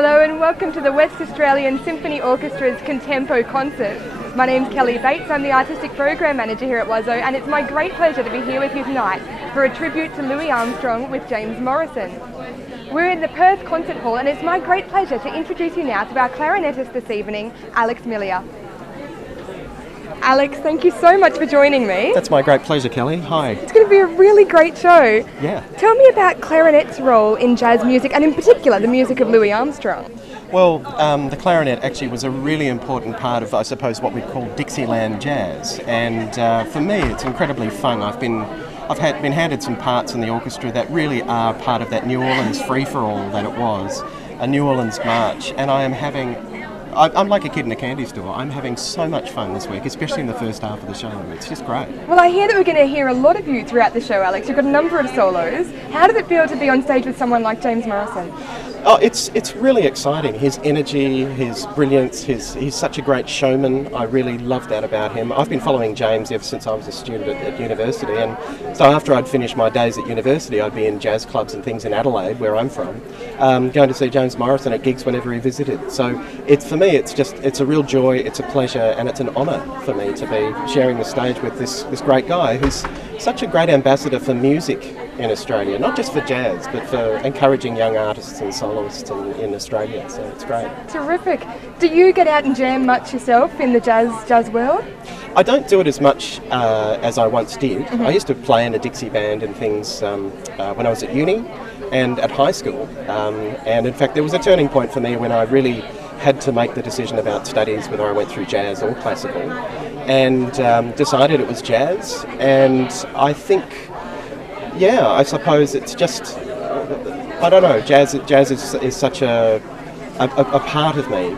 Hello and welcome to the West Australian Symphony Orchestra's Contempo concert. My name's Kelly Bates, I'm the Artistic Program Manager here at WAZO, and it's my great pleasure to be here with you tonight for a tribute to Louis Armstrong with James Morrison. We're in the Perth Concert Hall and it's my great pleasure to introduce you now to our clarinetist this evening, Alex Millier. Alex, thank you so much for joining me. That's my great pleasure, Kelly. Hi. It's going to be a really great show. Yeah. Tell me about clarinet's role in jazz music, and in particular the music of Louis Armstrong. Well, the clarinet actually was a really important part of, I suppose, what we'd call Dixieland jazz. And for me, it's incredibly fun. I've been handed some parts in the orchestra that really are part of that New Orleans free-for-all that it was, a New Orleans march, and I'm like a kid in a candy store. I'm having so much fun this week, especially in the first half of the show. It's just great. Well, I hear that we're going to hear a lot of you throughout the show, Alex. You've got a number of solos. How does it feel to be on stage with someone like James Morrison? Oh, it's really exciting. His energy, his brilliance, he's such a great showman. I really love that about him. I've been following James ever since I was a student at university, and so after I'd finished my days at university, I'd be in jazz clubs and things in Adelaide, where I'm from, going to see James Morrison at gigs whenever he visited. So for me, it's a real joy, it's a pleasure, and it's an honour for me to be sharing the stage with this great guy who's such a great ambassador for music in Australia, not just for jazz, but for encouraging young artists and soloists in Australia, so it's great. Terrific. Do you get out and jam much yourself in the jazz world? I don't do it as much as I once did. Mm-hmm. I used to play in a Dixie band and things when I was at uni and at high school, and in fact there was a turning point for me when I really had to make the decision about studies, whether I went through jazz or classical, and decided it was jazz, and I think, yeah, I suppose it's just, I don't know, jazz is such a part of me.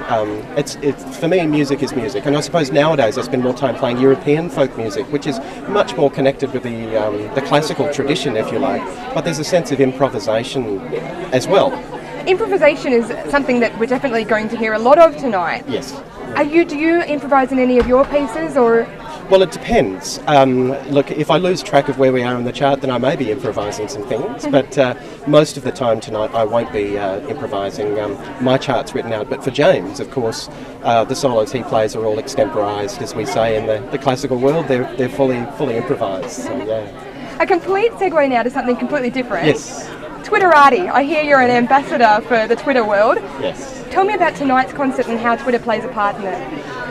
It's for me, music is music, and I suppose nowadays I spend more time playing European folk music, which is much more connected with the classical tradition, if you like, but there's a sense of improvisation as well. Improvisation is something that we're definitely going to hear a lot of tonight. Yes. Do you improvise in any of your pieces, or...? Well, it depends. Look, if I lose track of where we are in the chart, then I may be improvising some things, but most of the time tonight I won't be improvising. My chart's written out, but for James, of course, the solos he plays are all extemporised, as we say in the classical world. They're fully improvised, so yeah. A complete segue now to something completely different. Yes. Twitterati. I hear you're an ambassador for the Twitter world. Yes. Tell me about tonight's concert and how Twitter plays a part in it.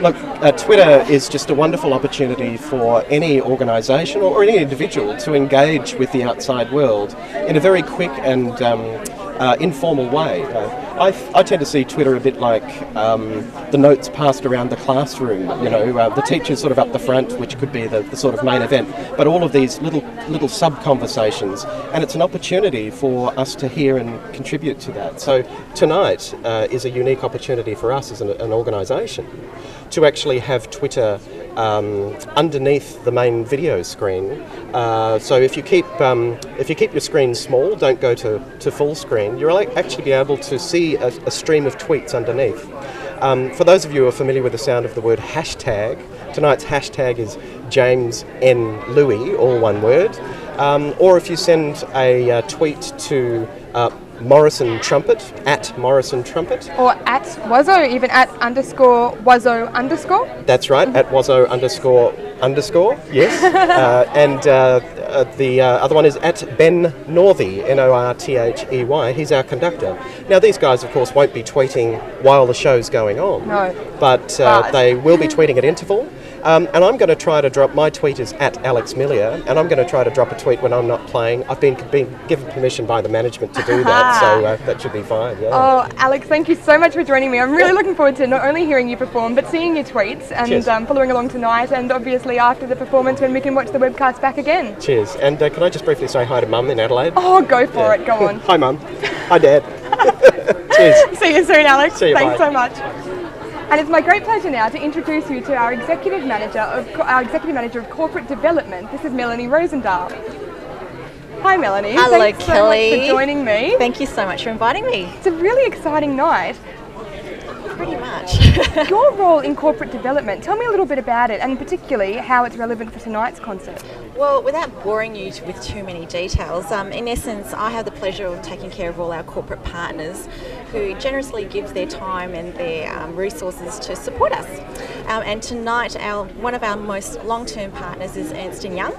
Look, Twitter is just a wonderful opportunity for any organisation or any individual to engage with the outside world in a very quick and informal way. I tend to see Twitter a bit like the notes passed around the classroom, the teacher's sort of up the front, which could be the sort of main event, but all of these little sub-conversations, and it's an opportunity for us to hear and contribute to that. So tonight is a unique opportunity for us as an organisation to actually have Twitter underneath the main video screen. So if you keep your screen small, don't go to full screen, you'll actually be able to see a stream of tweets underneath. For those of you who are familiar with the sound of the word hashtag, tonight's hashtag is James N. Louis, all one word. Or if you send a tweet to Morrison Trumpet, at Morrison Trumpet. Or at WAZO, even at _WAZO_. That's right, at WAZO __, yes. And the other one is at Ben Northey, Northey. He's our conductor. Now these guys, of course, won't be tweeting while the show's going on. No. But they will be tweeting at interval. And I'm going to try to drop, my tweet is at Alex Millier, and I'm going to try to drop a tweet when I'm not playing. I've been given permission by the management to do that, so that should be fine, yeah. Oh, Alex, thank you so much for joining me. I'm really looking forward to not only hearing you perform, but seeing your tweets and following along tonight, and obviously after the performance when we can watch the webcast back again. Cheers. And can I just briefly say hi to Mum in Adelaide? Oh, go for it, go on. Hi, Mum. Hi, Dad. Cheers. See you soon, Alex. See you, Thanks bye. so much. And it's my great pleasure now to introduce you to our executive manager of corporate development. This is Melanie Rosendahl. Hi, Melanie. Hello, Thanks Kelly. so much for joining me. Thank you so much for inviting me. It's a really exciting night. Pretty much. Your role in corporate development, tell me a little bit about it, and particularly how it's relevant for tonight's concert. Well, without boring you with too many details, in essence, I have the pleasure of taking care of all our corporate partners who generously give their time and their resources to support us. And tonight, one of our most long-term partners is Ernst & Young,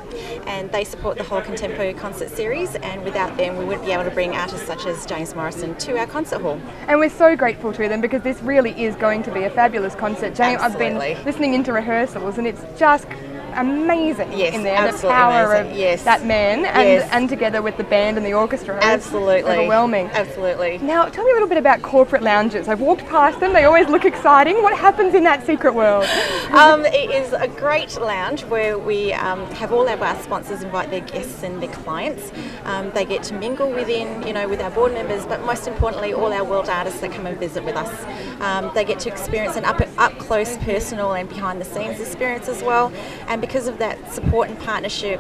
and they support the whole Contempo concert series, and without them we wouldn't be able to bring artists such as James Morrison to our concert hall. And we're so grateful to them because this really is going to be a fabulous concert. James, Absolutely. I've been listening into rehearsals and it's just amazing in there. Absolutely the power amazing. of that man and together with the band and the orchestra. Absolutely. Overwhelming. Absolutely. Now, tell me a little bit about corporate lounges. I've walked past them, they always look exciting. What happens in that secret world? It is a great lounge where we have all of our sponsors invite their guests and their clients. They get to mingle within, with our board members, but most importantly, all our world artists that come and visit with us. They get to experience an up close, personal and behind the scenes experience as well. And because of that support and partnership,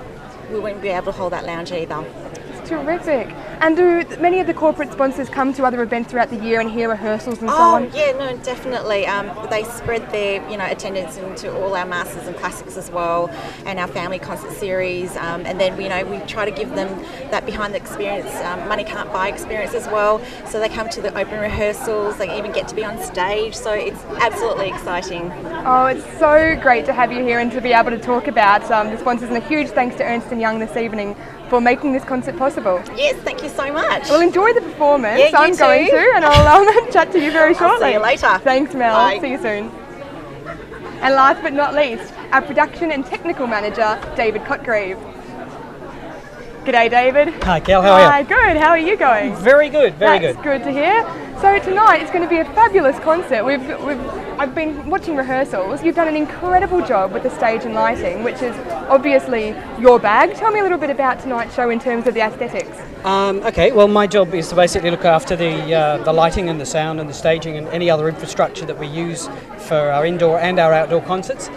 we wouldn't be able to hold that lounge either. It's terrific. And do many of the corporate sponsors come to other events throughout the year and hear rehearsals and so on? Oh, yeah, no, definitely. They spread their, attendance into all our masters and classics as well, and our family concert series. And then, we try to give them that behind the experience, money can't buy experience as well. So they come to the open rehearsals. They even get to be on stage. So it's absolutely exciting. Oh, it's so great to have you here and to be able to talk about the sponsors. And a huge thanks to Ernst & Young this evening for making this concert possible. Yes, thank you so much. Well, enjoy the performance. Yeah, I'm going to, and I'll chat to you very shortly. I'll see you later. Thanks, Mel. Bye. See you soon. And last but not least, our production and technical manager, David Cotgrave. G'day, David. Hi, Kel. How are you? Hi, good. How are you going? Very good. Very good. That's good to hear. So tonight it's going to be a fabulous concert. I've been watching rehearsals. You've done an incredible job with the stage and lighting, which is obviously your bag. Tell me a little bit about tonight's show in terms of the aesthetics. Okay. Well, my job is to basically look after the lighting and the sound and the staging and any other infrastructure that we use for our indoor and our outdoor concerts.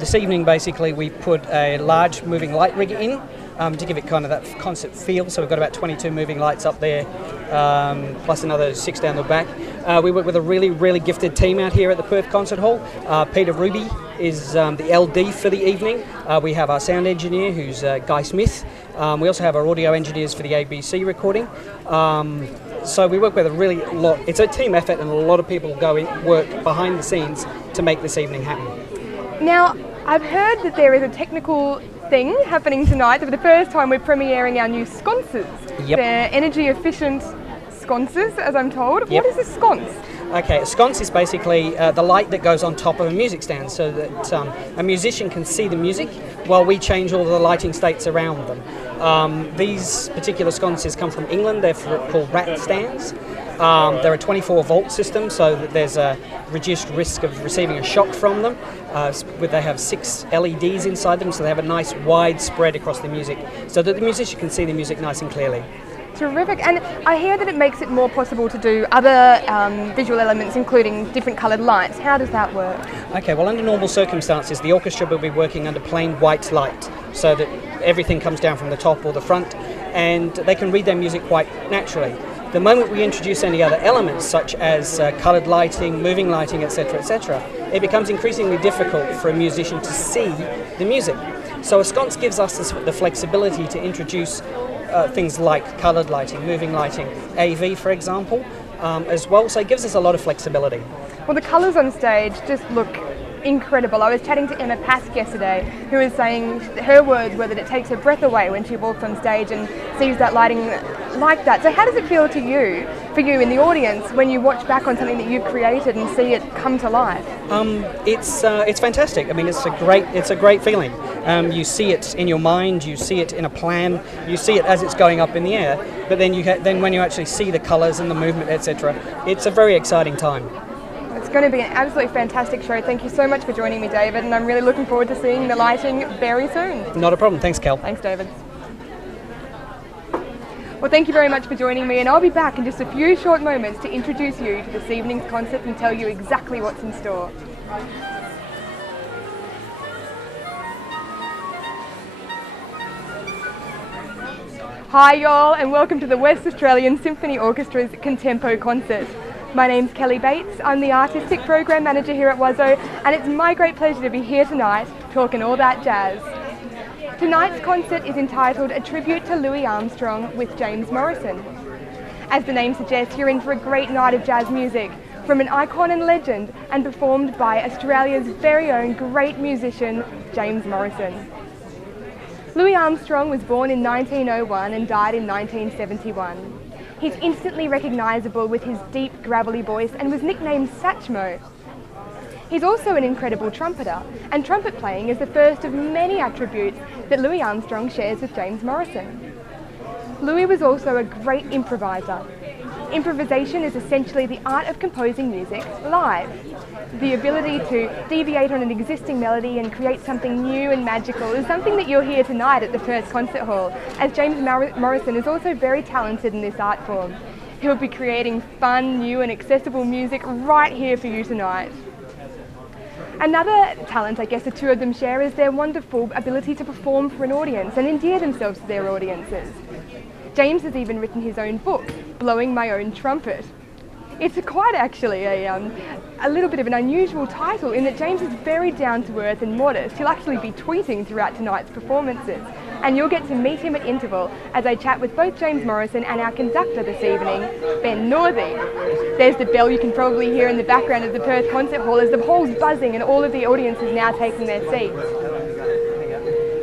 This evening, basically, we put a large moving light rig in. To give it kind of that concert feel. So we've got about 22 moving lights up there, plus another 6 down the back. We work with a really, really gifted team out here at the Perth Concert Hall. Peter Ruby is the LD for the evening. We have our sound engineer, who's Guy Smith. We also have our audio engineers for the ABC recording. So we work with a really lot. It's a team effort, and a lot of people work behind the scenes to make this evening happen. Now, I've heard that there is a technical thing happening tonight. For the first time, we're premiering our new sconces. Yep. They're energy efficient sconces, as I'm told. Yep. What is a sconce? Okay, a sconce is basically the light that goes on top of a music stand so that a musician can see the music while we change all the lighting states around them. These particular sconces come from England. They're called rat stands. They're a 24-volt system, so that there's a reduced risk of receiving a shock from them. They have 6 LEDs inside them, so they have a nice wide spread across the music, so that the musician can see the music nice and clearly. Terrific. And I hear that it makes it more possible to do other visual elements, including different coloured lights. How does that work? Okay, well, under normal circumstances, the orchestra will be working under plain white light, so that everything comes down from the top or the front, and they can read their music quite naturally. The moment we introduce any other elements, such as coloured lighting, moving lighting, etc., etc., it becomes increasingly difficult for a musician to see the music. So a sconce gives us the flexibility to introduce things like coloured lighting, moving lighting, AV, for example, as well. So it gives us a lot of flexibility. Well, the colours on stage just look incredible. I was chatting to Emma Pask yesterday, who was saying her words were that it takes her breath away when she walks on stage and sees that lighting like that. So how does it feel to you, for you in the audience, when you watch back on something that you've created and see it come to life? It's fantastic. I mean, it's a great feeling. You see it in your mind, you see it in a plan, you see it as it's going up in the air. But then when you actually see the colours and the movement, etc., it's a very exciting time. It's going to be an absolutely fantastic show. Thank you so much for joining me, David, and I'm really looking forward to seeing the lighting very soon. Not a problem. Thanks, Kel. Thanks, David. Well, thank you very much for joining me, and I'll be back in just a few short moments to introduce you to this evening's concert and tell you exactly what's in store. Hi y'all, and welcome to the West Australian Symphony Orchestra's Contempo concert. My name's Kelly Bates, I'm the Artistic Program Manager here at WAZO, and it's my great pleasure to be here tonight talking all that jazz. Tonight's concert is entitled A Tribute to Louis Armstrong with James Morrison. As the name suggests, you're in for a great night of jazz music from an icon and legend, and performed by Australia's very own great musician, James Morrison. Louis Armstrong was born in 1901 and died in 1971. He's instantly recognisable with his deep, gravelly voice and was nicknamed Satchmo. He's also an incredible trumpeter, and trumpet playing is the first of many attributes that Louis Armstrong shares with James Morrison. Louis was also a great improviser. Improvisation is essentially the art of composing music live. The ability to deviate on an existing melody and create something new and magical is something that you'll hear tonight at the Perth Concert Hall, as James Morrison is also very talented in this art form. He'll be creating fun, new and accessible music right here for you tonight. Another talent I guess the two of them share is their wonderful ability to perform for an audience and endear themselves to their audiences. James has even written his own book, Blowing My Own Trumpet. It's quite actually a little bit of an unusual title in that James is very down to earth and modest. He'll actually be tweeting throughout tonight's performances, and you'll get to meet him at interval as I chat with both James Morrison and our conductor this evening, Ben Northey. There's the bell you can probably hear in the background of the Perth Concert Hall as the hall's buzzing and all of the audience is now taking their seats.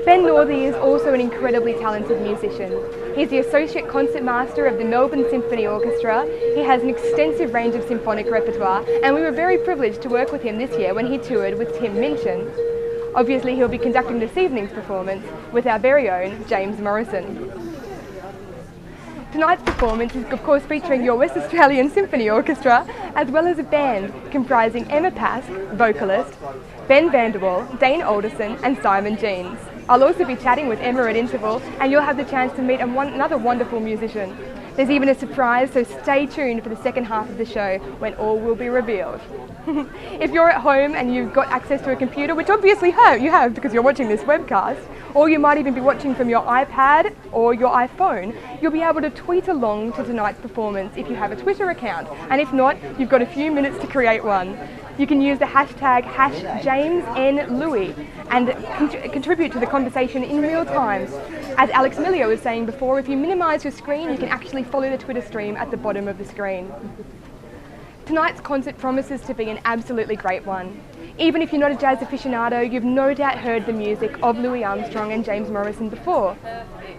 Ben Northey is also an incredibly talented musician. He's the Associate Concertmaster of the Melbourne Symphony Orchestra. He has an extensive range of symphonic repertoire, and we were very privileged to work with him this year when he toured with Tim Minchin. Obviously, he'll be conducting this evening's performance with our very own James Morrison. Tonight's performance is of course featuring your West Australian Symphony Orchestra, as well as a band comprising Emma Pask, vocalist, Ben Vanderwall, Dane Alderson and Simon Jeans. I'll also be chatting with Emma at interval, and you'll have the chance to meet another wonderful musician. There's even a surprise, so stay tuned for the second half of the show when all will be revealed. If you're at home and you've got access to a computer, which obviously you have because you're watching this webcast, or you might even be watching from your iPad or your iPhone, you'll be able to tweet along to tonight's performance if you have a Twitter account, and if not, you've got a few minutes to create one. You can use the hashtag #JamesNLouis and contribute to the conversation in real time. As Alex Millio was saying before, if you minimise your screen, you can actually follow the Twitter stream at the bottom of the screen. Tonight's concert promises to be an absolutely great one. Even if you're not a jazz aficionado, you've no doubt heard the music of Louis Armstrong and James Morrison before.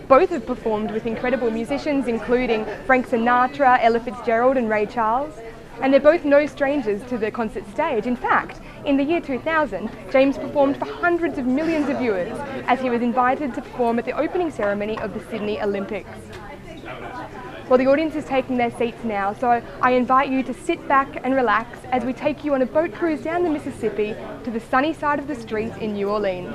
Both have performed with incredible musicians including Frank Sinatra, Ella Fitzgerald and Ray Charles. And they're both no strangers to the concert stage. In fact, in the year 2000, James performed for hundreds of millions of viewers as he was invited to perform at the opening ceremony of the Sydney Olympics. Well, the audience is taking their seats now, so I invite you to sit back and relax as we take you on a boat cruise down the Mississippi to the sunny side of the street in New Orleans.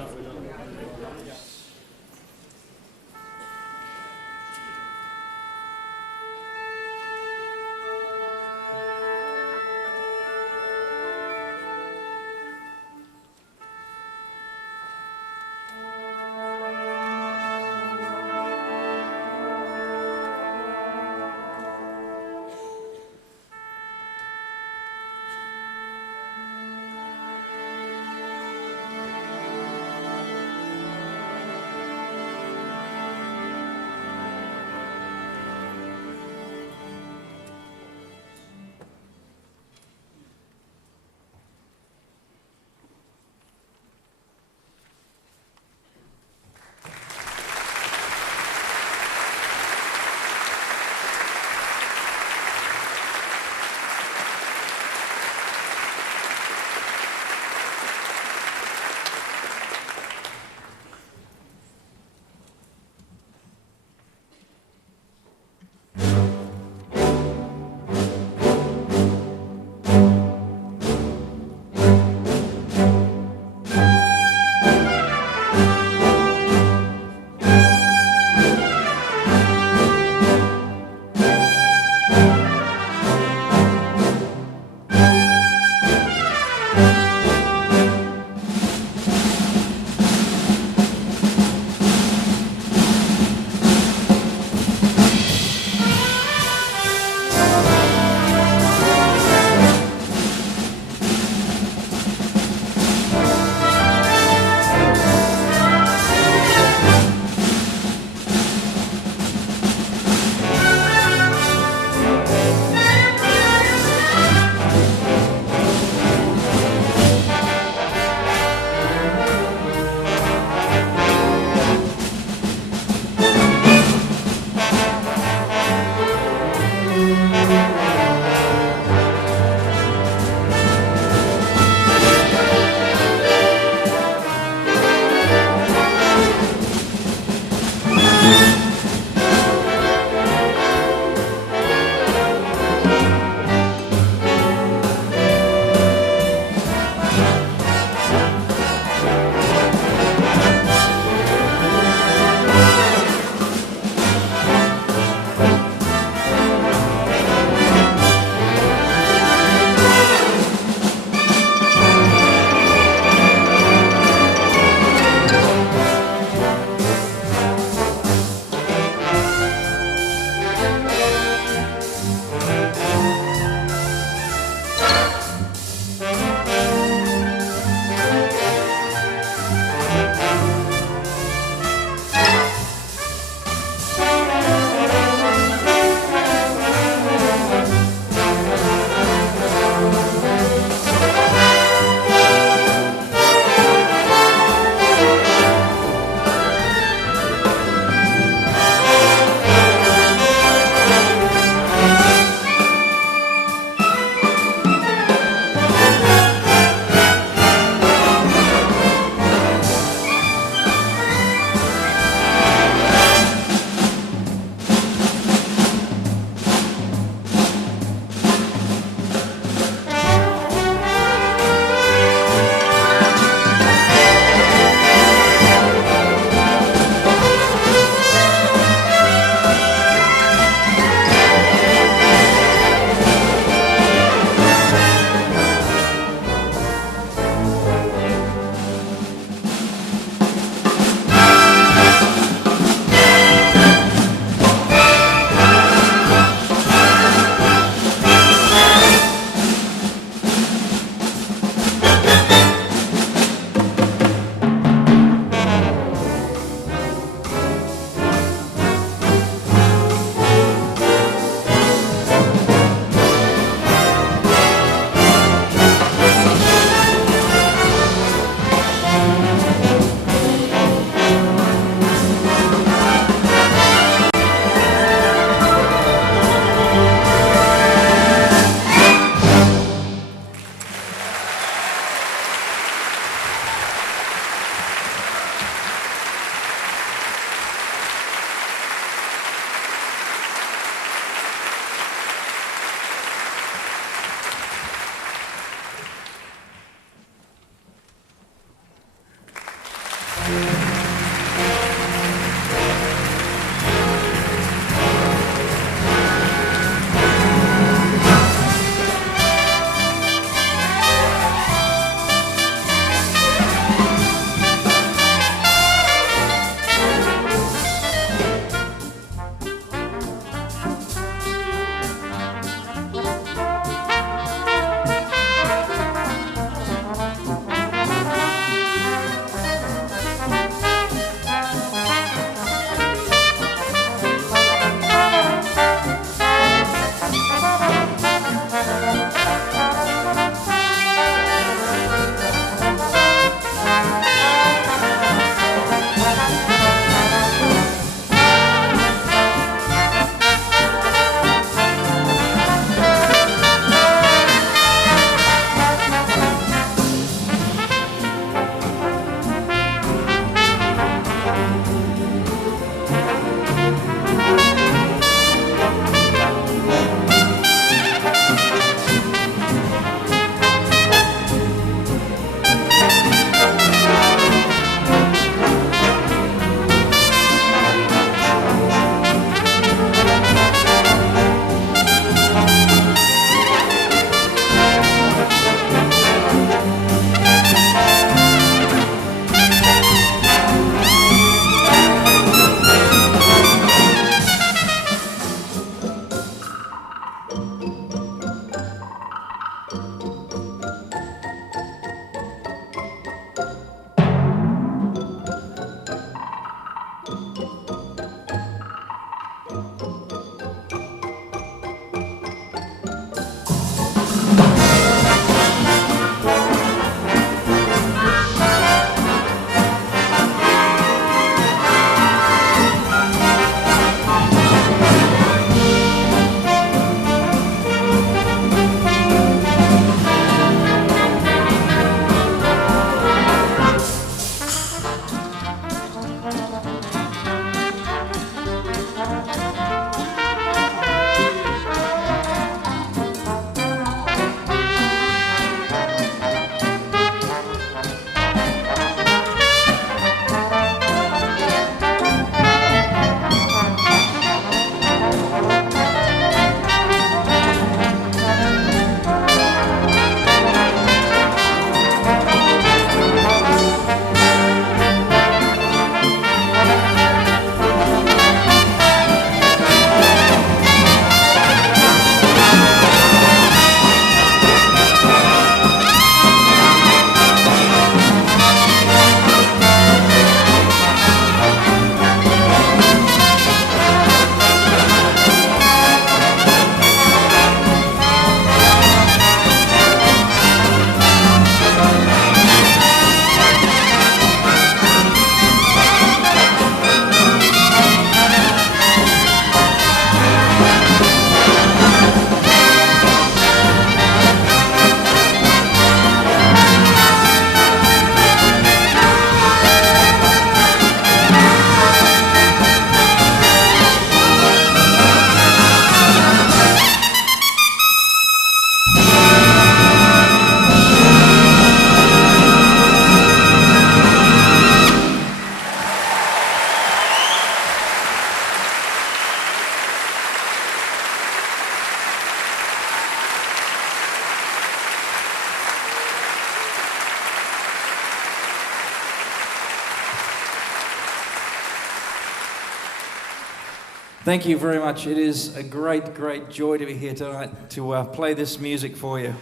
Thank you very much. It is a great, great joy to be here tonight to play this music for you.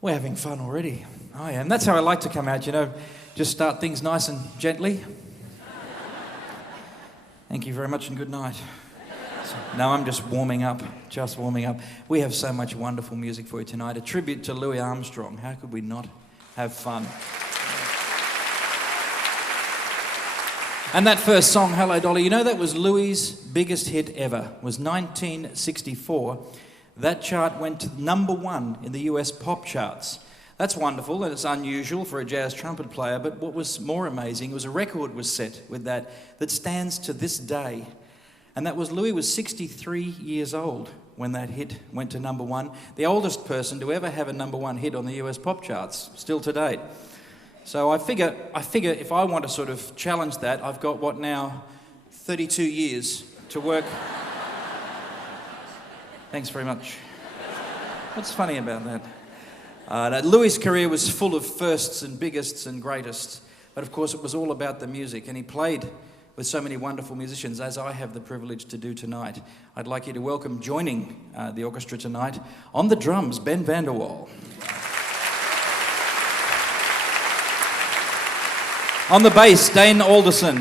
We're having fun already. I am. That's how I like to come out, you know, just start things nice and gently. Thank you very much and good night. No, I'm just warming up, We have so much wonderful music for you tonight. A tribute to Louis Armstrong. How could we not have fun? And that first song, Hello Dolly, you know that was Louis' biggest hit ever. It was 1964. That chart went to #1 in the US pop charts. That's wonderful and it's unusual for a jazz trumpet player, but what was more amazing was a record was set with that stands to this day. And that was Louis was 63 years old when that hit went to #1. The oldest person to ever have a #1 hit on the US pop charts, still to date. So I figure if I want to sort of challenge that, I've got what now, 32 years to work. Thanks very much. What's funny about that? Louis' career was full of firsts and biggests and greatests, but of course it was all about the music, and he played with so many wonderful musicians, as I have the privilege to do tonight. I'd like you to welcome, joining the orchestra tonight, on the drums, Ben van der Wal. On the bass, Dane Alderson.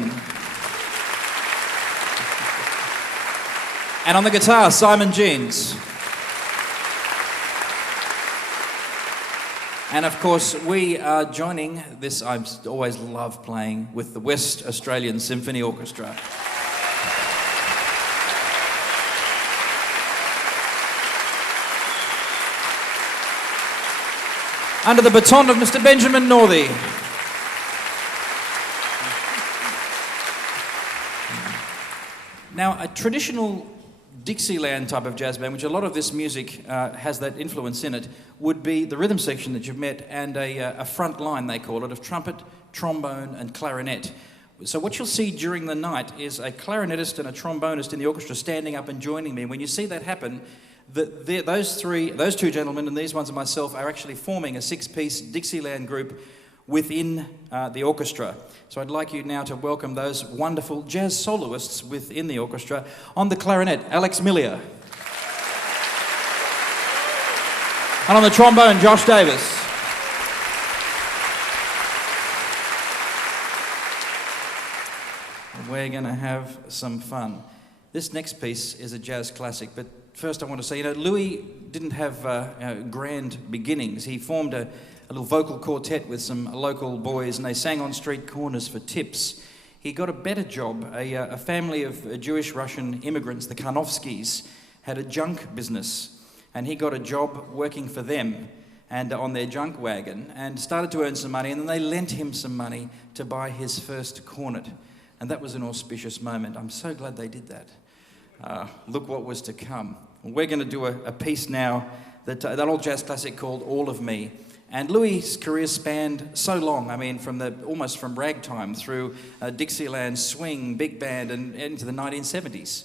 And on the guitar, Simon Jeans. And of course, we are joining this, I always love playing with the West Australian Symphony Orchestra. Under the baton of Mr. Benjamin Northey. Now, a traditional Dixieland type of jazz band, which a lot of this music has that influence in it, would be the rhythm section that you've met and a front line, they call it, of trumpet, trombone and clarinet. So what you'll see during the night is a clarinetist and a trombonist in the orchestra standing up and joining me. When you see that happen, those two gentlemen and these ones and myself are actually forming a six-piece Dixieland group within the orchestra. So I'd like you now to welcome those wonderful jazz soloists within the orchestra. On the clarinet, Alex Millier. And on the trombone, Josh Davis. We're going to have some fun. This next piece is a jazz classic, but first I want to say, Louis didn't have grand beginnings. He formed a little vocal quartet with some local boys, and they sang on street corners for tips. He got a better job. A family of Jewish-Russian immigrants, the Karnofskys, had a junk business, and he got a job working for them and on their junk wagon, and started to earn some money, and then they lent him some money to buy his first cornet. And that was an auspicious moment. I'm so glad they did that. Look what was to come. We're going to do a piece now, that old jazz classic called All of Me. And Louis' career spanned so long, I mean, almost from ragtime through Dixieland, swing, big band, and into the 1970s.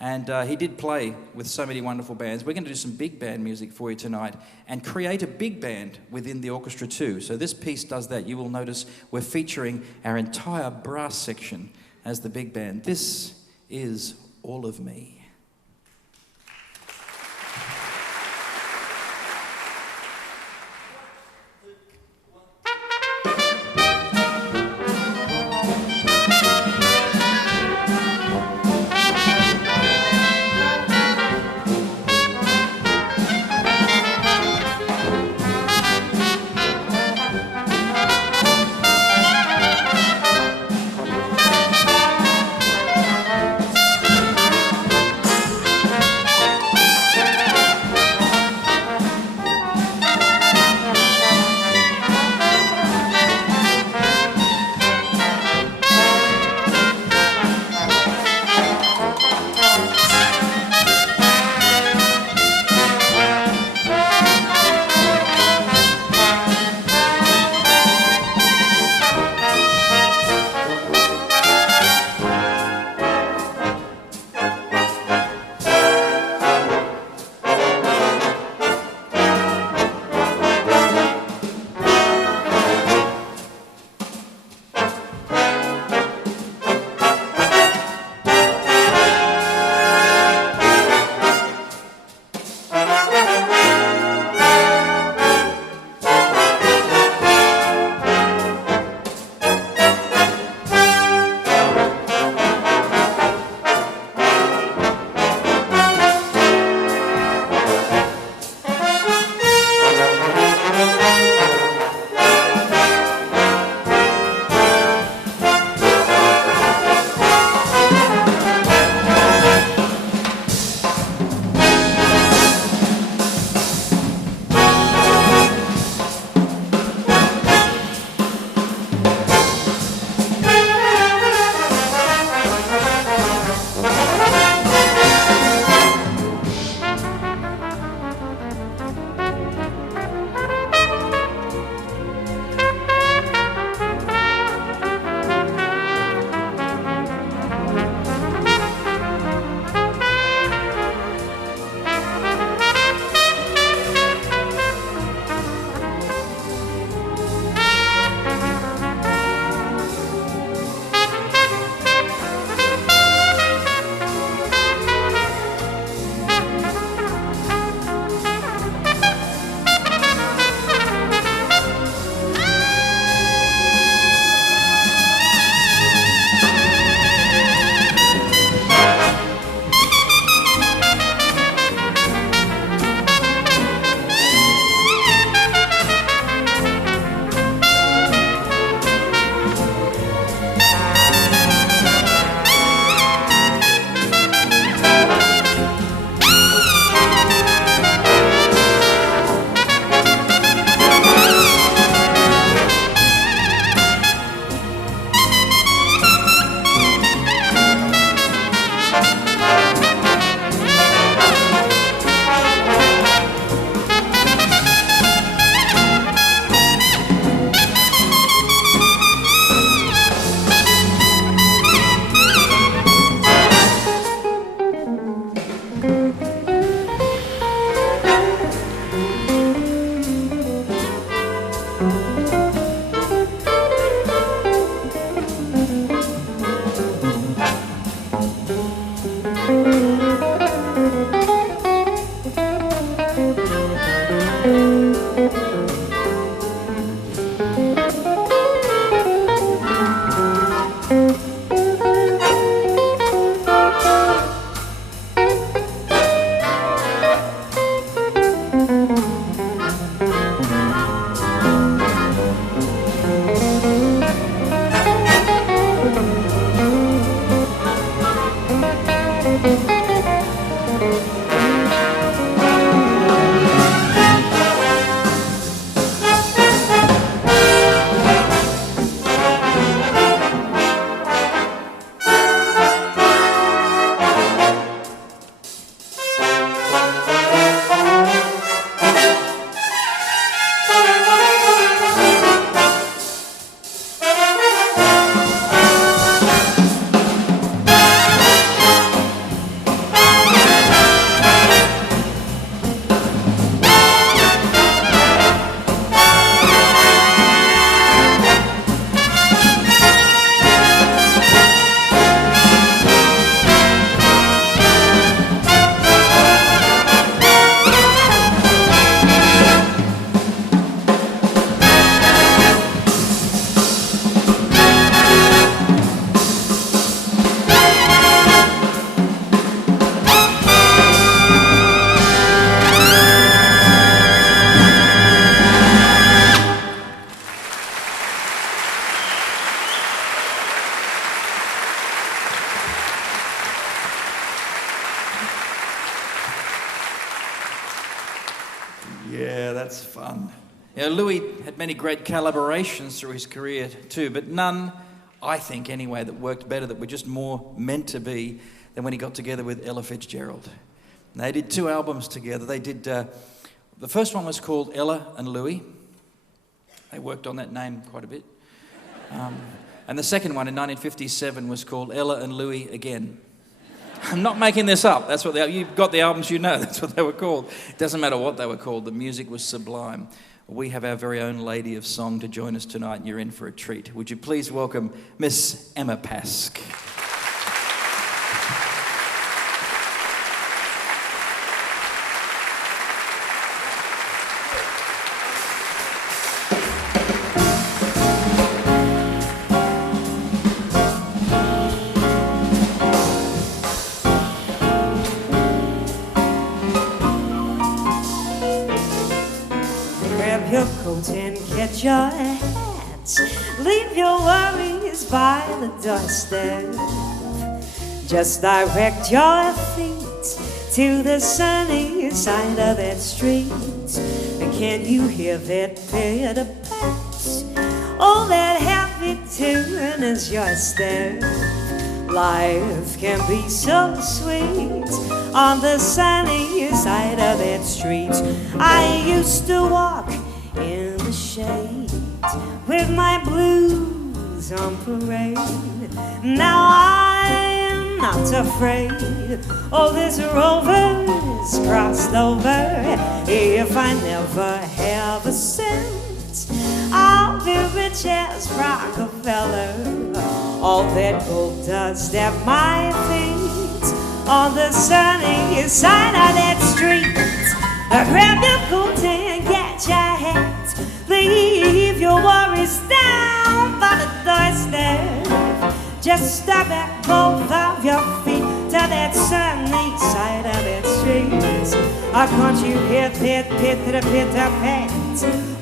And he did play with so many wonderful bands. We're going to do some big band music for you tonight and create a big band within the orchestra too. So this piece does that. You will notice we're featuring our entire brass section as the big band. This is All of Me. that's fun. You know, Louis had many great collaborations through his career too, but none, I think anyway, that worked better, that were just more meant to be than when he got together with Ella Fitzgerald. And they did 2 albums together. They did, the first one was called Ella and Louis. They worked on that name quite a bit. And the second one in 1957 was called Ella and Louis Again. I'm not making this up. That's what you've got the albums, you know. That's what they were called. It doesn't matter what they were called. The music was sublime. We have our very own lady of song to join us tonight, and you're in for a treat. Would you please welcome Miss Emma Pask. Get your hats, leave your worries by the doorstep. Just direct your feet to the sunny side of that street. And can you hear that pitter-pat? Oh, that happy tune is your step. Life can be so sweet on the sunny side of that street. I used to walk in the shade with my blues on parade. Now I am not afraid. Oh, this rover's crossed over. If I never have a cent, I'll be rich as Rockefeller. All that gold dust at my feet on the sunny side of that street. Grab your coat and get your hat. Leave your worries down by the doorstep. Just step back both of your feet to that sunny side of that street. Can't you hear that pitter-pitter-pat?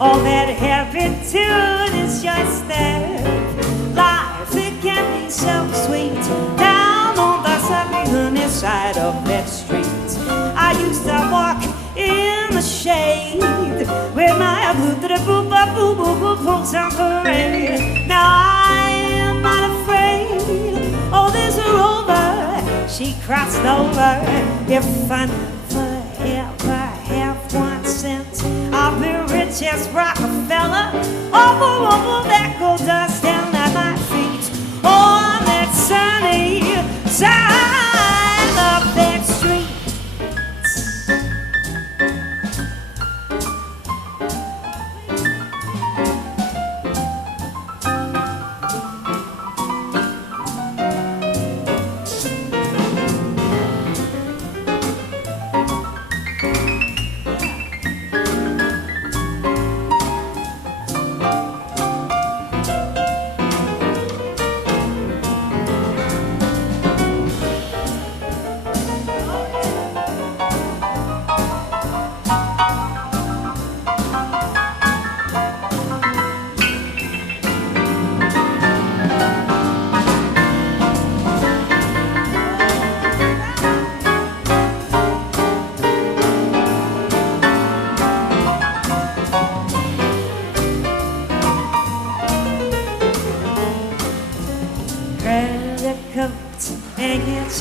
All that happy tune is your step. Life, it can be so sweet down on the sunny side of that street. I used to walk in the shade with my boo-boo-boo-boo-boo-boo-boo on parade. Now I am not afraid. Oh, this rover, she crossed over. If I never have 1 cent, I'll be rich as Rockefeller. Oh, that gold dust down at my feet on that sunny side of that street.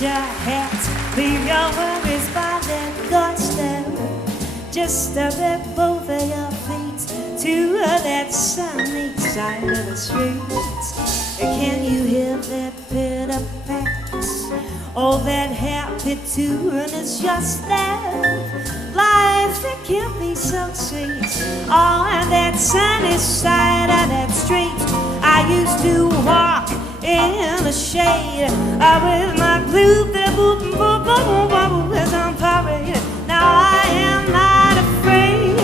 Your hat, leave your worries by that doorstep. Just step both of your feet to that sunny side of the street. Can you hear that pitter-pat? Oh, that happy tune is your step. Life, it can be so sweet on that sunny side of that street. I used to walk in the shade with my blue on parade. Now I am not afraid.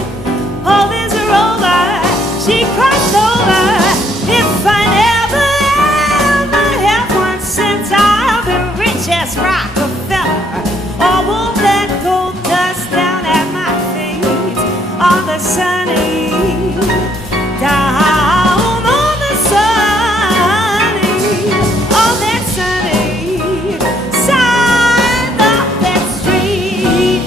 Oh, this rover, she crossed over. If I never have 1 cent, I'll be rich as Rockefeller. Oh, won't that gold dust down at my feet on the sunny down on the sunny, on that sunny side of that street.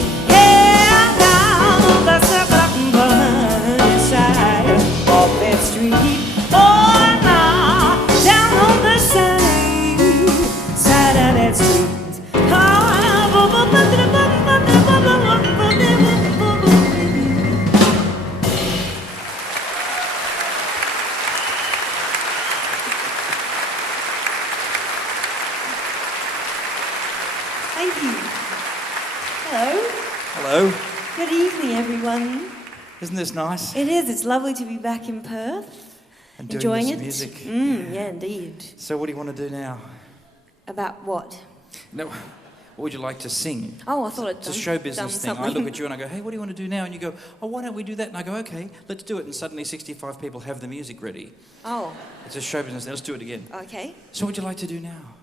Thank you. Hello. Hello. Good evening, everyone. Isn't this nice? It is. It's lovely to be back in Perth. And doing Enjoying this it. music. Yeah, indeed. So what do you want to do now? About what? No, what would you like to sing? Oh, I thought It's a show business thing. I look at you and I go, hey, what do you want to do now? And you go, oh, why don't we do that? And I go, okay, let's do it. And suddenly 65 people have the music ready. Oh. It's a show business. Let's do it again. Okay. So what would you like to do now?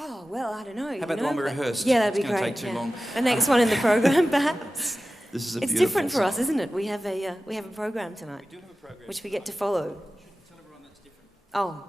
Oh, well, I don't know. How about the one we rehearsed? Yeah, that'd be it's great. It's going to take too long. The next one in the program, perhaps. This is a It's beautiful different for song. us, isn't it? We have a program tonight. We do have a program. Which we get to follow. Tell everyone that's different. Oh.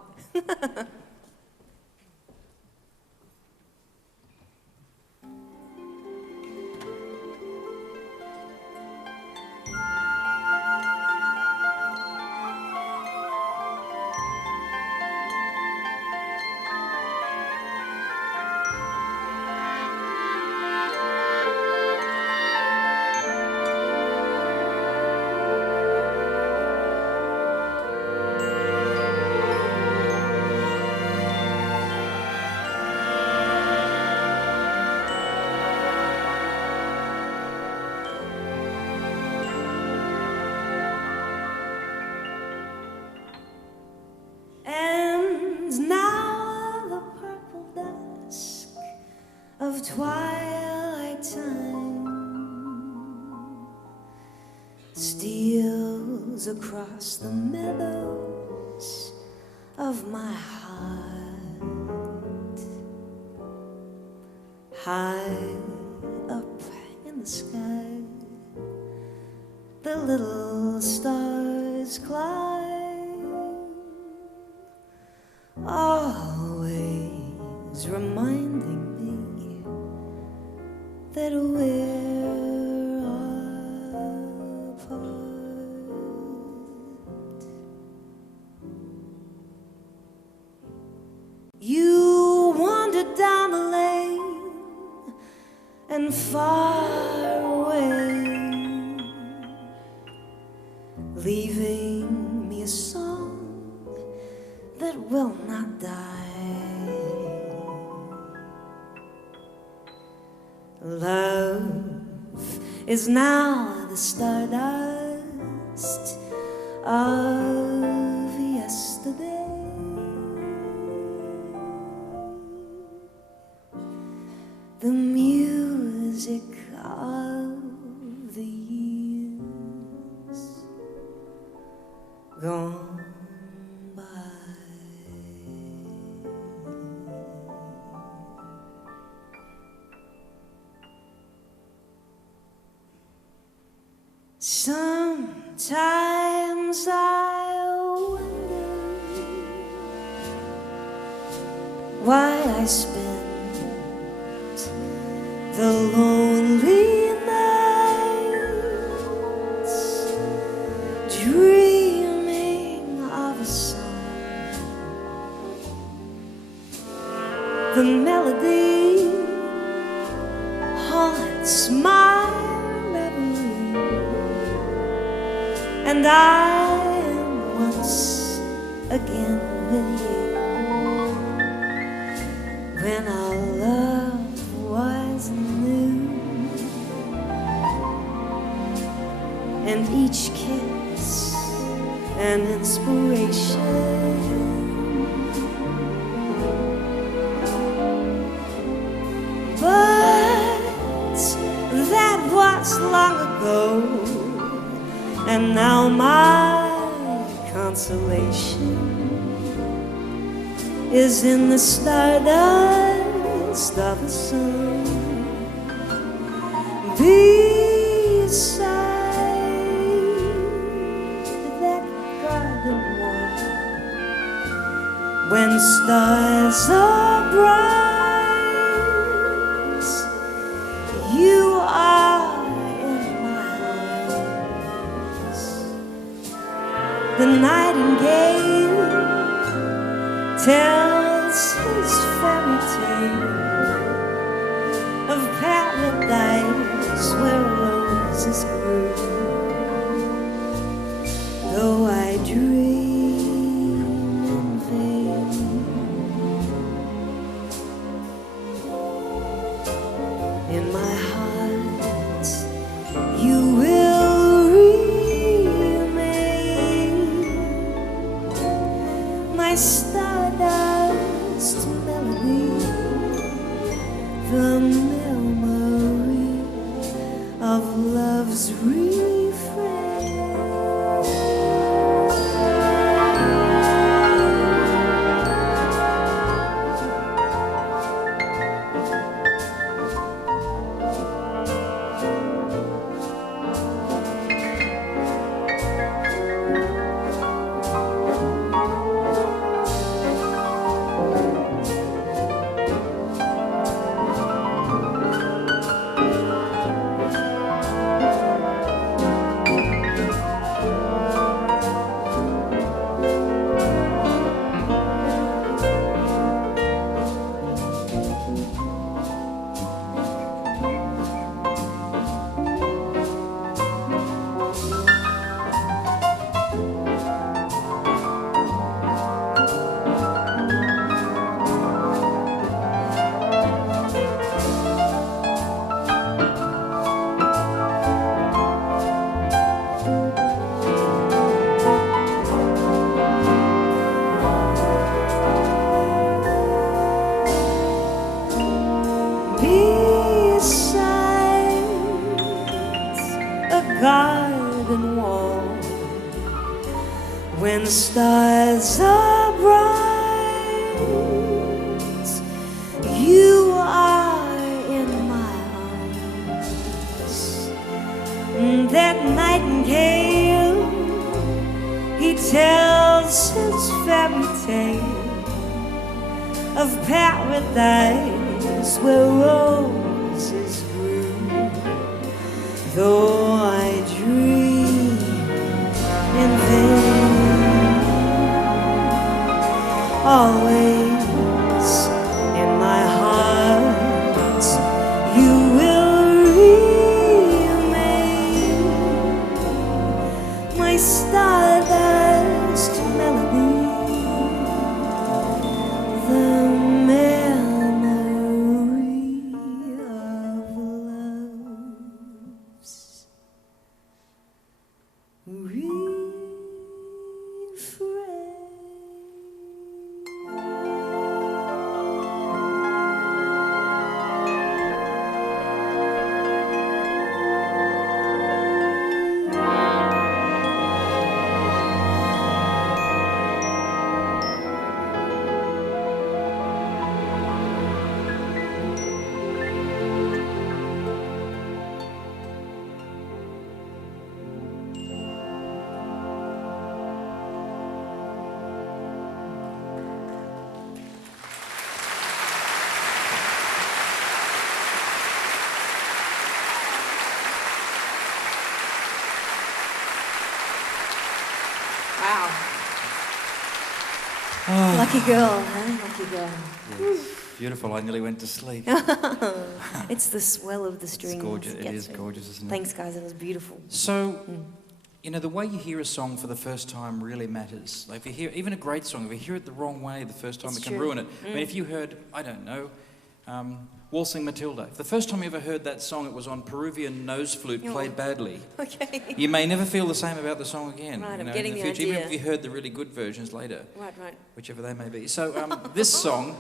Twilight time steals across the meadows of my heart. High up in the sky, the little stars climb, always reminding that we're apart. You wandered down the lane and far away, leaving me a song that will not die. Love is now the stardust of yesterday. The music of the years gone by. Sometimes I wonder why I spent the lonely nights dreaming of a song. The melody haunts my and I am once again with you. When our love was new, and each kiss an inspiration. But that was long ago. And now my consolation is in the stardust of the sun beside that garden wall. When stars are bright, you are the nightingale tells his fairy tale of paradise where roses grew. Though I dream in vain, in my heart you will remain, my stardust melody, the memory of love's refrain. Garden wall, when the stars are bright, you are in my arms. That nightingale, he tells his fairy tale of paradise where roses grew. Though I dream in vain, always in my heart you will remain, my stardust melody, the memory of love's Wow. Lucky girl, huh? Lucky girl. Yes. Beautiful. I nearly went to sleep. It's the swell of the strings. It's gorgeous. It gets is me. gorgeous, isn't it? Thanks, guys. It was beautiful. So, you know, the way you hear a song for the first time really matters. Like if you hear, even a great song, if you hear it the wrong way the first time, It's it can true. ruin it. I mean, if you heard, I don't know, Waltzing Matilda. If the first time you ever heard that song, it was on Peruvian nose flute played badly. Okay. You may never feel the same about the song again. Right, you I'm know, getting in the future, even idea. if you heard the really good versions later. Right. Whichever they may be. So this song,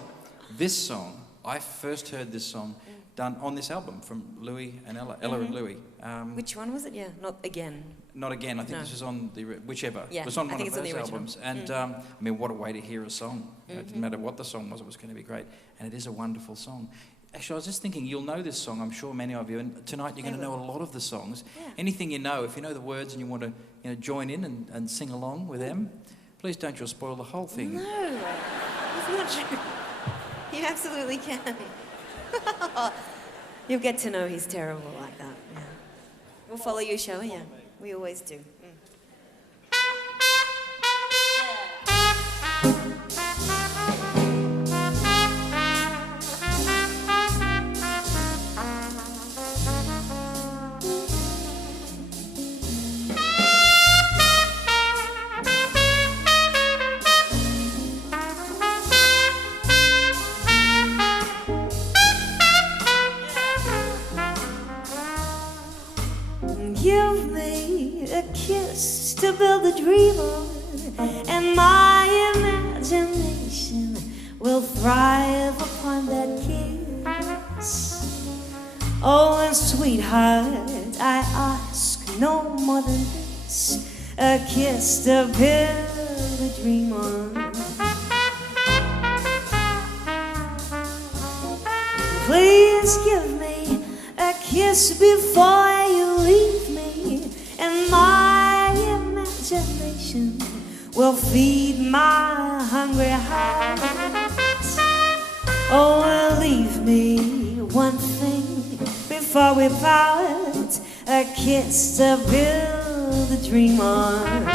I first heard this song done on this album from Louis and Ella and Louis. Which one was it? Yeah, Not Again. Not Again, I think No. this was on the, whichever. Yeah, it was on I one think of it's on those the original. albums. And I mean, what a way to hear a song. You know, it didn't matter what the song was going to be great. And it is a wonderful song. Actually, I was just thinking, you'll know this song, I'm sure many of you, and tonight you're going to know a lot of the songs. Yeah. Anything you know, if you know the words and you want to join in and sing along with them, please don't just spoil the whole thing. No, it's not true. You absolutely can. You'll get to know he's terrible like that. Yeah. We'll follow your show, yeah. We always do. to build a dream on, and my imagination will thrive upon that kiss. Oh, and sweetheart, I ask no more than this, a kiss to build a dream on. Please give me a kiss before you leave me, and my imagination will feed my hungry heart. Oh, leave me one thing before we part, a kiss to build a dream on.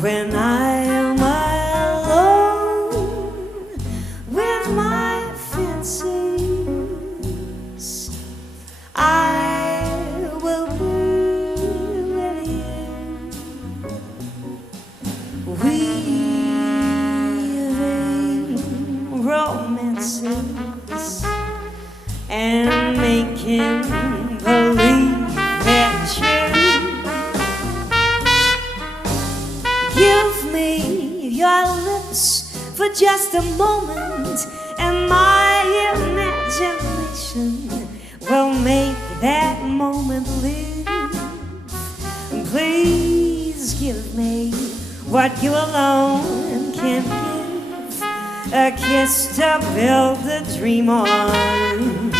When I am alone with my fancies, I will be with you, weaving romances and making believe that you give me your lips for just a moment, and my imagination will make that moment live. Please give me what you alone can give, a kiss to build a dream on.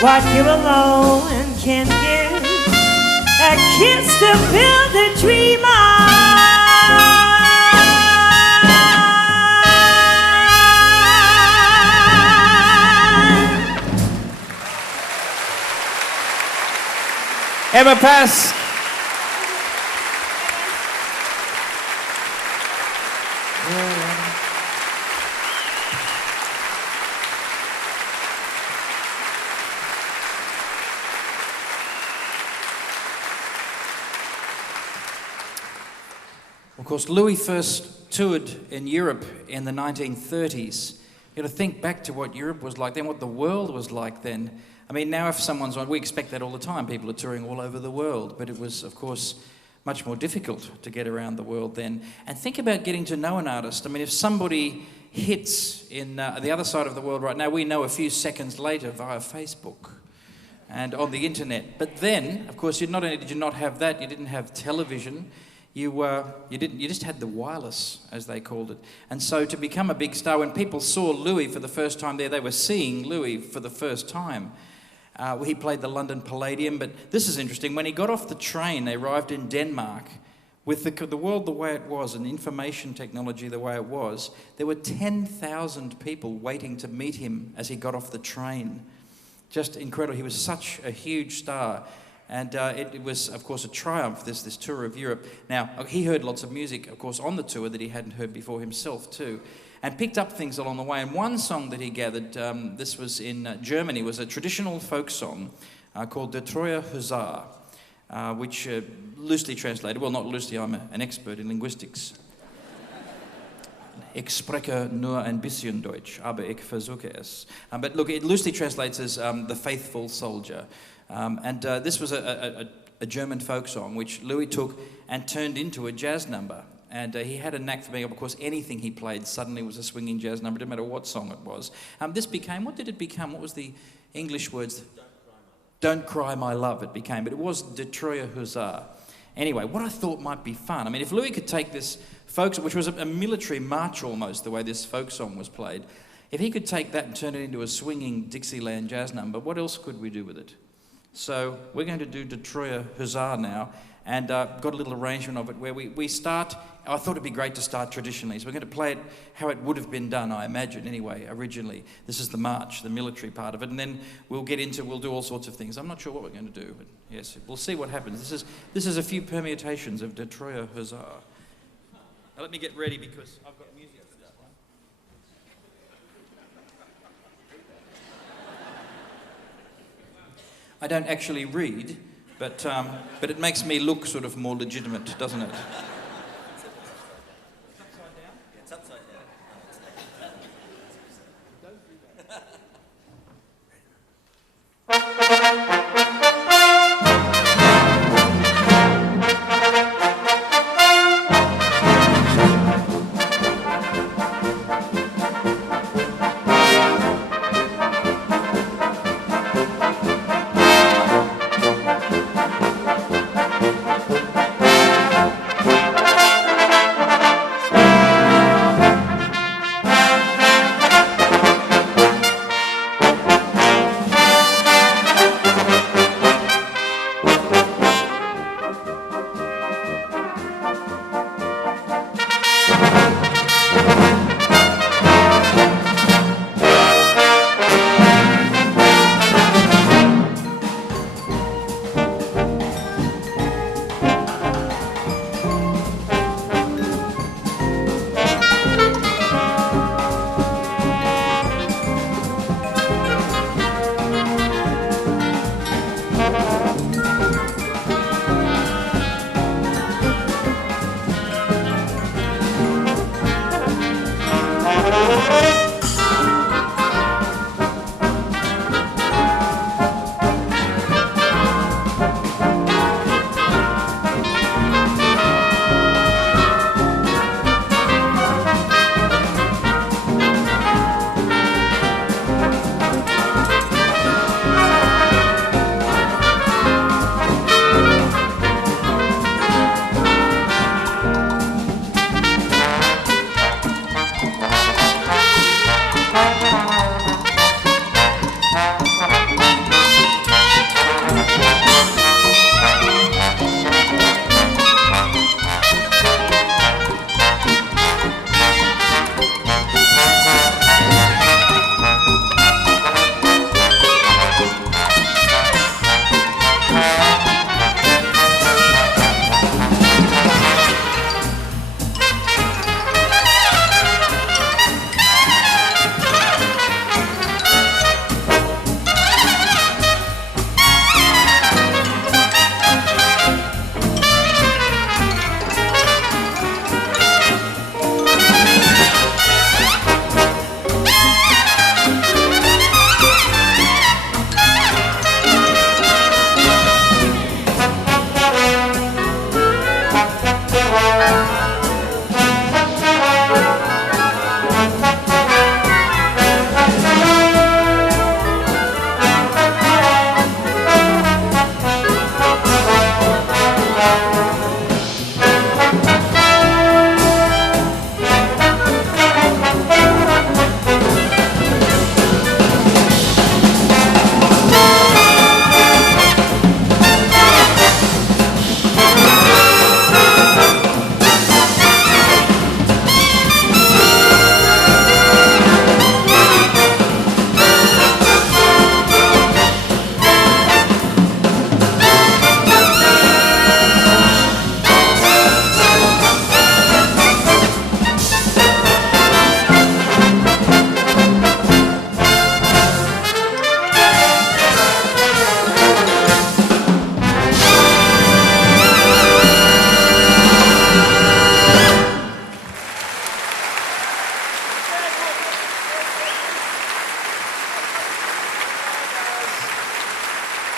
What you alone can give, a kiss to build a dream on. Emma Pask. Of course, Louis first toured in Europe in the 1930s. You got to think back to what Europe was like then, what the world was like then. I mean, now if someone's on, we expect that all the time. People are touring all over the world, but it was, of course, much more difficult to get around the world then. And think about getting to know an artist. I mean, if somebody hits in the other side of the world right now, we know a few seconds later via Facebook and on the internet. But then, of course, not only did you not have that, you didn't have television. You just had the wireless, as they called it. And so to become a big star, when people saw Louis for the first time there, they were seeing Louis for the first time. He played the London Palladium, but this is interesting. When he got off the train, they arrived in Denmark. With the world the way it was and information technology the way it was, there were 10,000 people waiting to meet him as he got off the train. Just incredible. He was such a huge star. And it was, of course, a triumph, this tour of Europe. Now, he heard lots of music, of course, on the tour that he hadn't heard before himself, too, and picked up things along the way. And one song that he gathered, this was in Germany, was a traditional folk song called the Treuer Husar, which loosely translated, well, not loosely, I'm an expert in linguistics. Ich spreche nur ein bisschen Deutsch, aber ich versuche es. But look, it loosely translates as the faithful soldier. And this was a German folk song which Louis took and turned into a jazz number. And he had a knack for being, of course, anything he played suddenly was a swinging jazz number, didn't matter what song it was. This became, what did it become? What was the English words? Don't Cry My Love it became, but it was De Treuer Husar. Anyway, what I thought might be fun, I mean, if Louis could take this folk song, which was a military march almost, the way this folk song was played, if he could take that and turn it into a swinging Dixieland jazz number, what else could we do with it? So we're going to do De Treuer Husar now, and got a little arrangement of it where we start, I thought it'd be great to start traditionally, so we're going to play it how it would have been done, I imagine, anyway, originally. This is the march, the military part of it, and then we'll do all sorts of things. I'm not sure what we're going to do, but yes, we'll see what happens. This is a few permutations of De Treuer Husar. Now let me get ready because I've got music for this one. I don't actually read, but it makes me look sort of more legitimate, doesn't it? It's upside down.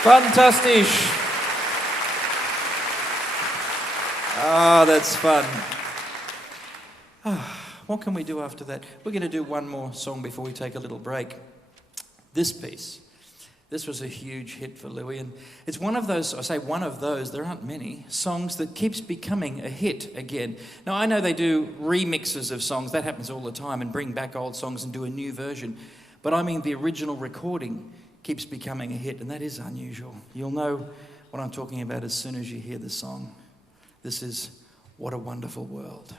Fantastic. Ah, that's fun. What can we do after that? We're going to do one more song before we take a little break. This piece. This was a huge hit for Louis, and it's one of those, I say one of those, there aren't many, songs that keeps becoming a hit again. Now, I know they do remixes of songs, that happens all the time, and bring back old songs and do a new version. But I mean, the original recording keeps becoming a hit, and that is unusual. You'll know what I'm talking about as soon as you hear the song. This is What a Wonderful World.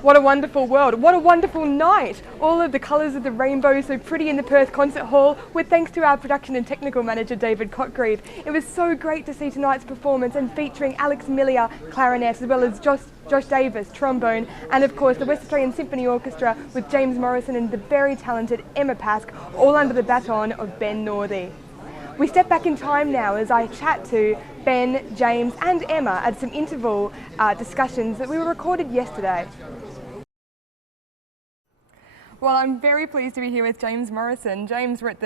What a wonderful world. What a wonderful night. All of the colours of the rainbow so pretty in the Perth Concert Hall, with thanks to our production and technical manager David Cotgreave. It was so great to see tonight's performance and featuring Alex Millier, clarinet, as well as Josh Davis, trombone, and of course the West Australian Symphony Orchestra with James Morrison and the very talented Emma Pask, all under the baton of Ben Northey. We step back in time now as I chat to Ben, James and Emma at some interval discussions that we were recorded yesterday. Well, I'm very pleased to be here with James Morrison. James, we're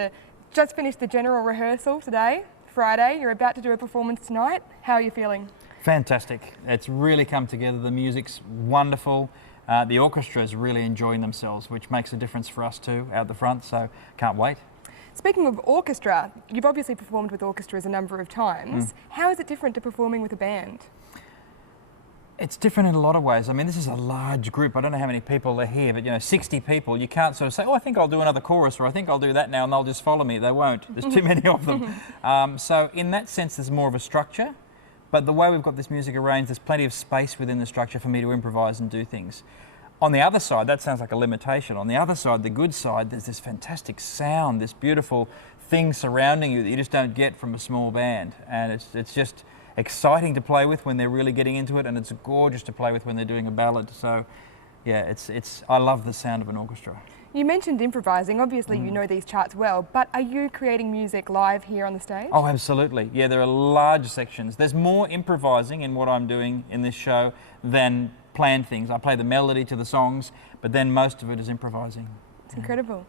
just finished the general rehearsal today, Friday. You're about to do a performance tonight. How are you feeling? Fantastic. It's really come together. The music's wonderful. The orchestra is really enjoying themselves, which makes a difference for us too out the front, so can't wait. Speaking of orchestra, you've obviously performed with orchestras a number of times. How is it different to performing with a band? It's different in a lot of ways. I mean, this is a large group. I don't know how many people are here, but 60 people. You can't sort of say, oh, I think I'll do another chorus, or I think I'll do that now, and they'll just follow me. They won't. There's too many of them. So in that sense, there's more of a structure. But the way we've got this music arranged, there's plenty of space within the structure for me to improvise and do things. On the other side, that sounds like a limitation. On the other side, the good side, there's this fantastic sound, this beautiful thing surrounding you that you just don't get from a small band. And it's just exciting to play with when they're really getting into it, and it's gorgeous to play with when they're doing a ballad. So, yeah, I love the sound of an orchestra. You mentioned improvising. Obviously, you know these charts well, but are you creating music live here on the stage? Oh, absolutely. Yeah, there are large sections. There's more improvising in what I'm doing in this show than planned things. I play the melody to the songs, but then most of it is improvising. It's incredible.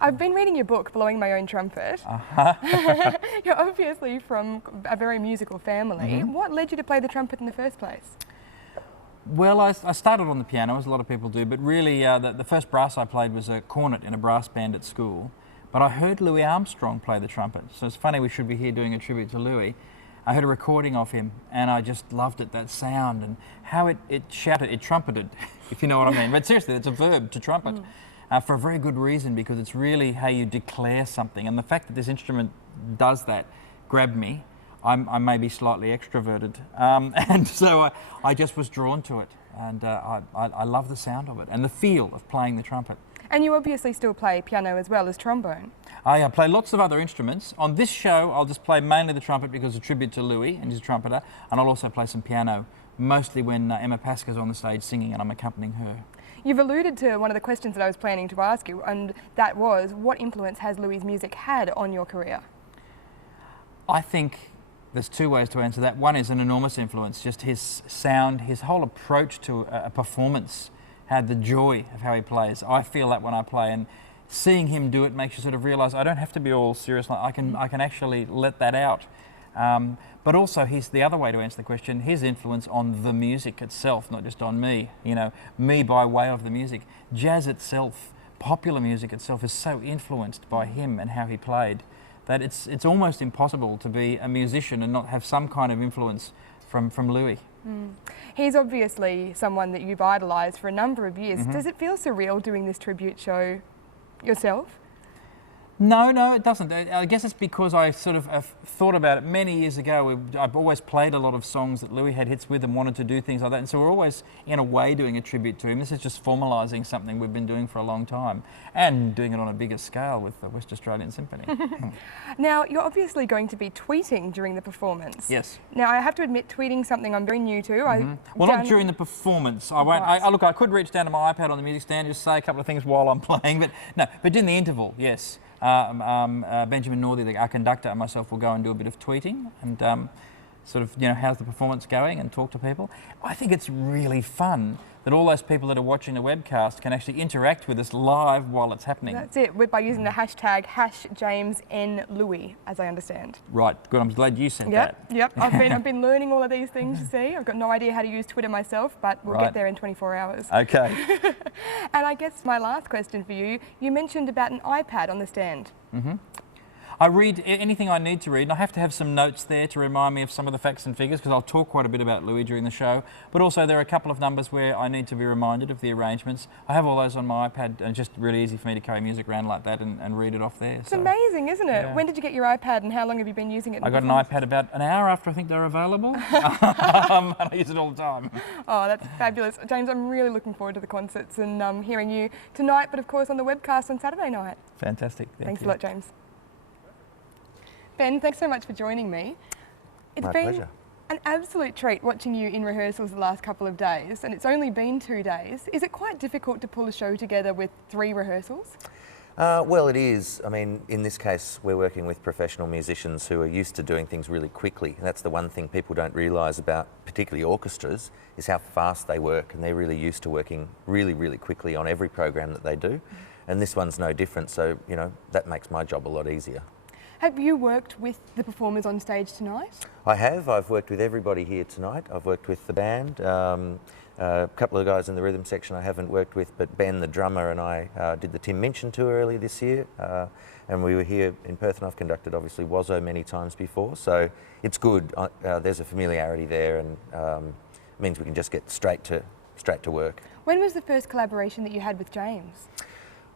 I've been reading your book, Blowing My Own Trumpet. You're obviously from a very musical family. What led you to play the trumpet in the first place? Well, I started on the piano, as a lot of people do, but really the first brass I played was a cornet in a brass band at school. But I heard Louis Armstrong play the trumpet, so it's funny we should be here doing a tribute to Louis. I heard a recording of him, and I just loved it, that sound, and how it shouted, it trumpeted, if you know what I mean. But seriously, it's a verb, to trumpet, for a very good reason, because it's really how you declare something. And the fact that this instrument does that grabbed me. I may be slightly extroverted, and so I just was drawn to it, and I love the sound of it, and the feel of playing the trumpet. And you obviously still play piano as well as trombone. I play lots of other instruments. On this show, I'll just play mainly the trumpet because it's a tribute to Louis, and he's a trumpeter, and I'll also play some piano, mostly when Emma Pask is on the stage singing and I'm accompanying her. You've alluded to one of the questions that I was planning to ask you, and that was, what influence has Louis' music had on your career? I think there's two ways to answer that. One is an enormous influence, just his sound, his whole approach to a performance, the joy of how he plays. I feel that when I play, and seeing him do it makes you sort of realise I don't have to be all serious. I can actually let that out. But also, the other way to answer the question, his influence on the music itself, not just on me, me by way of the music. Jazz itself, popular music itself, is so influenced by him and how he played that it's almost impossible to be a musician and not have some kind of influence from Louis. He's obviously someone that you've idolised for a number of years. Does it feel surreal doing this tribute show yourself? No, it doesn't. I guess it's because I sort of thought about it many years ago. I've always played a lot of songs that Louis had hits with and wanted to do things like that. And so we're always, in a way, doing a tribute to him. This is just formalising something we've been doing for a long time and doing it on a bigger scale with the West Australian Symphony. Now, you're obviously going to be tweeting during the performance. Yes. Now, I have to admit, tweeting something I'm very new to. Well, not during the performance. I won't. Look, I could reach down to my iPad on the music stand and just say a couple of things while I'm playing, but no. But in the interval, yes. Benjamin Northey, our conductor, and myself will go and do a bit of tweeting and sort of, how's the performance going and talk to people. I think it's really fun that all those people that are watching the webcast can actually interact with us live while it's happening. That's it, by using the hashtag #JamesNLouis, as I understand. Right, good. I'm glad you said that. Yep. I've been learning all of these things, you see. I've got no idea how to use Twitter myself, but we'll get there in 24 hours. Okay. And I guess my last question for you, you mentioned about an iPad on the stand. I read anything I need to read, and I have to have some notes there to remind me of some of the facts and figures, because I'll talk quite a bit about Louis during the show. But also there are a couple of numbers where I need to be reminded of the arrangements. I have all those on my iPad, and it's just really easy for me to carry music around like that and read it off there. It's amazing, isn't it? Yeah. When did you get your iPad, and how long have you been using it? I got an iPad about an hour after I think they're available, and I use it all the time. Oh, that's fabulous. James, I'm really looking forward to the concerts and hearing you tonight, but of course on the webcast on Saturday night. Fantastic. Thanks a lot, James. Ben, thanks so much for joining me. It's been pleasure. An absolute treat watching you in rehearsals the last couple of days, and it's only been 2 days. Is it quite difficult to pull a show together with 3 rehearsals? Well, it is. I mean, in this case, we're working with professional musicians who are used to doing things really quickly. And that's the one thing people don't realise about, particularly orchestras, is how fast they work, and they're really used to working really, really quickly on every program that they do. And this one's no different, so, you know, that makes my job a lot easier. Have you worked with the performers on stage tonight? I have. I've worked with everybody here tonight. I've worked with the band. A couple of guys in the rhythm section I haven't worked with, but Ben, the drummer, and I did the Tim Minchin tour earlier this year, and we were here in Perth, and I've conducted obviously Wozo many times before, so it's good. There's a familiarity there, and means we can just get straight to work. When was the first collaboration that you had with James?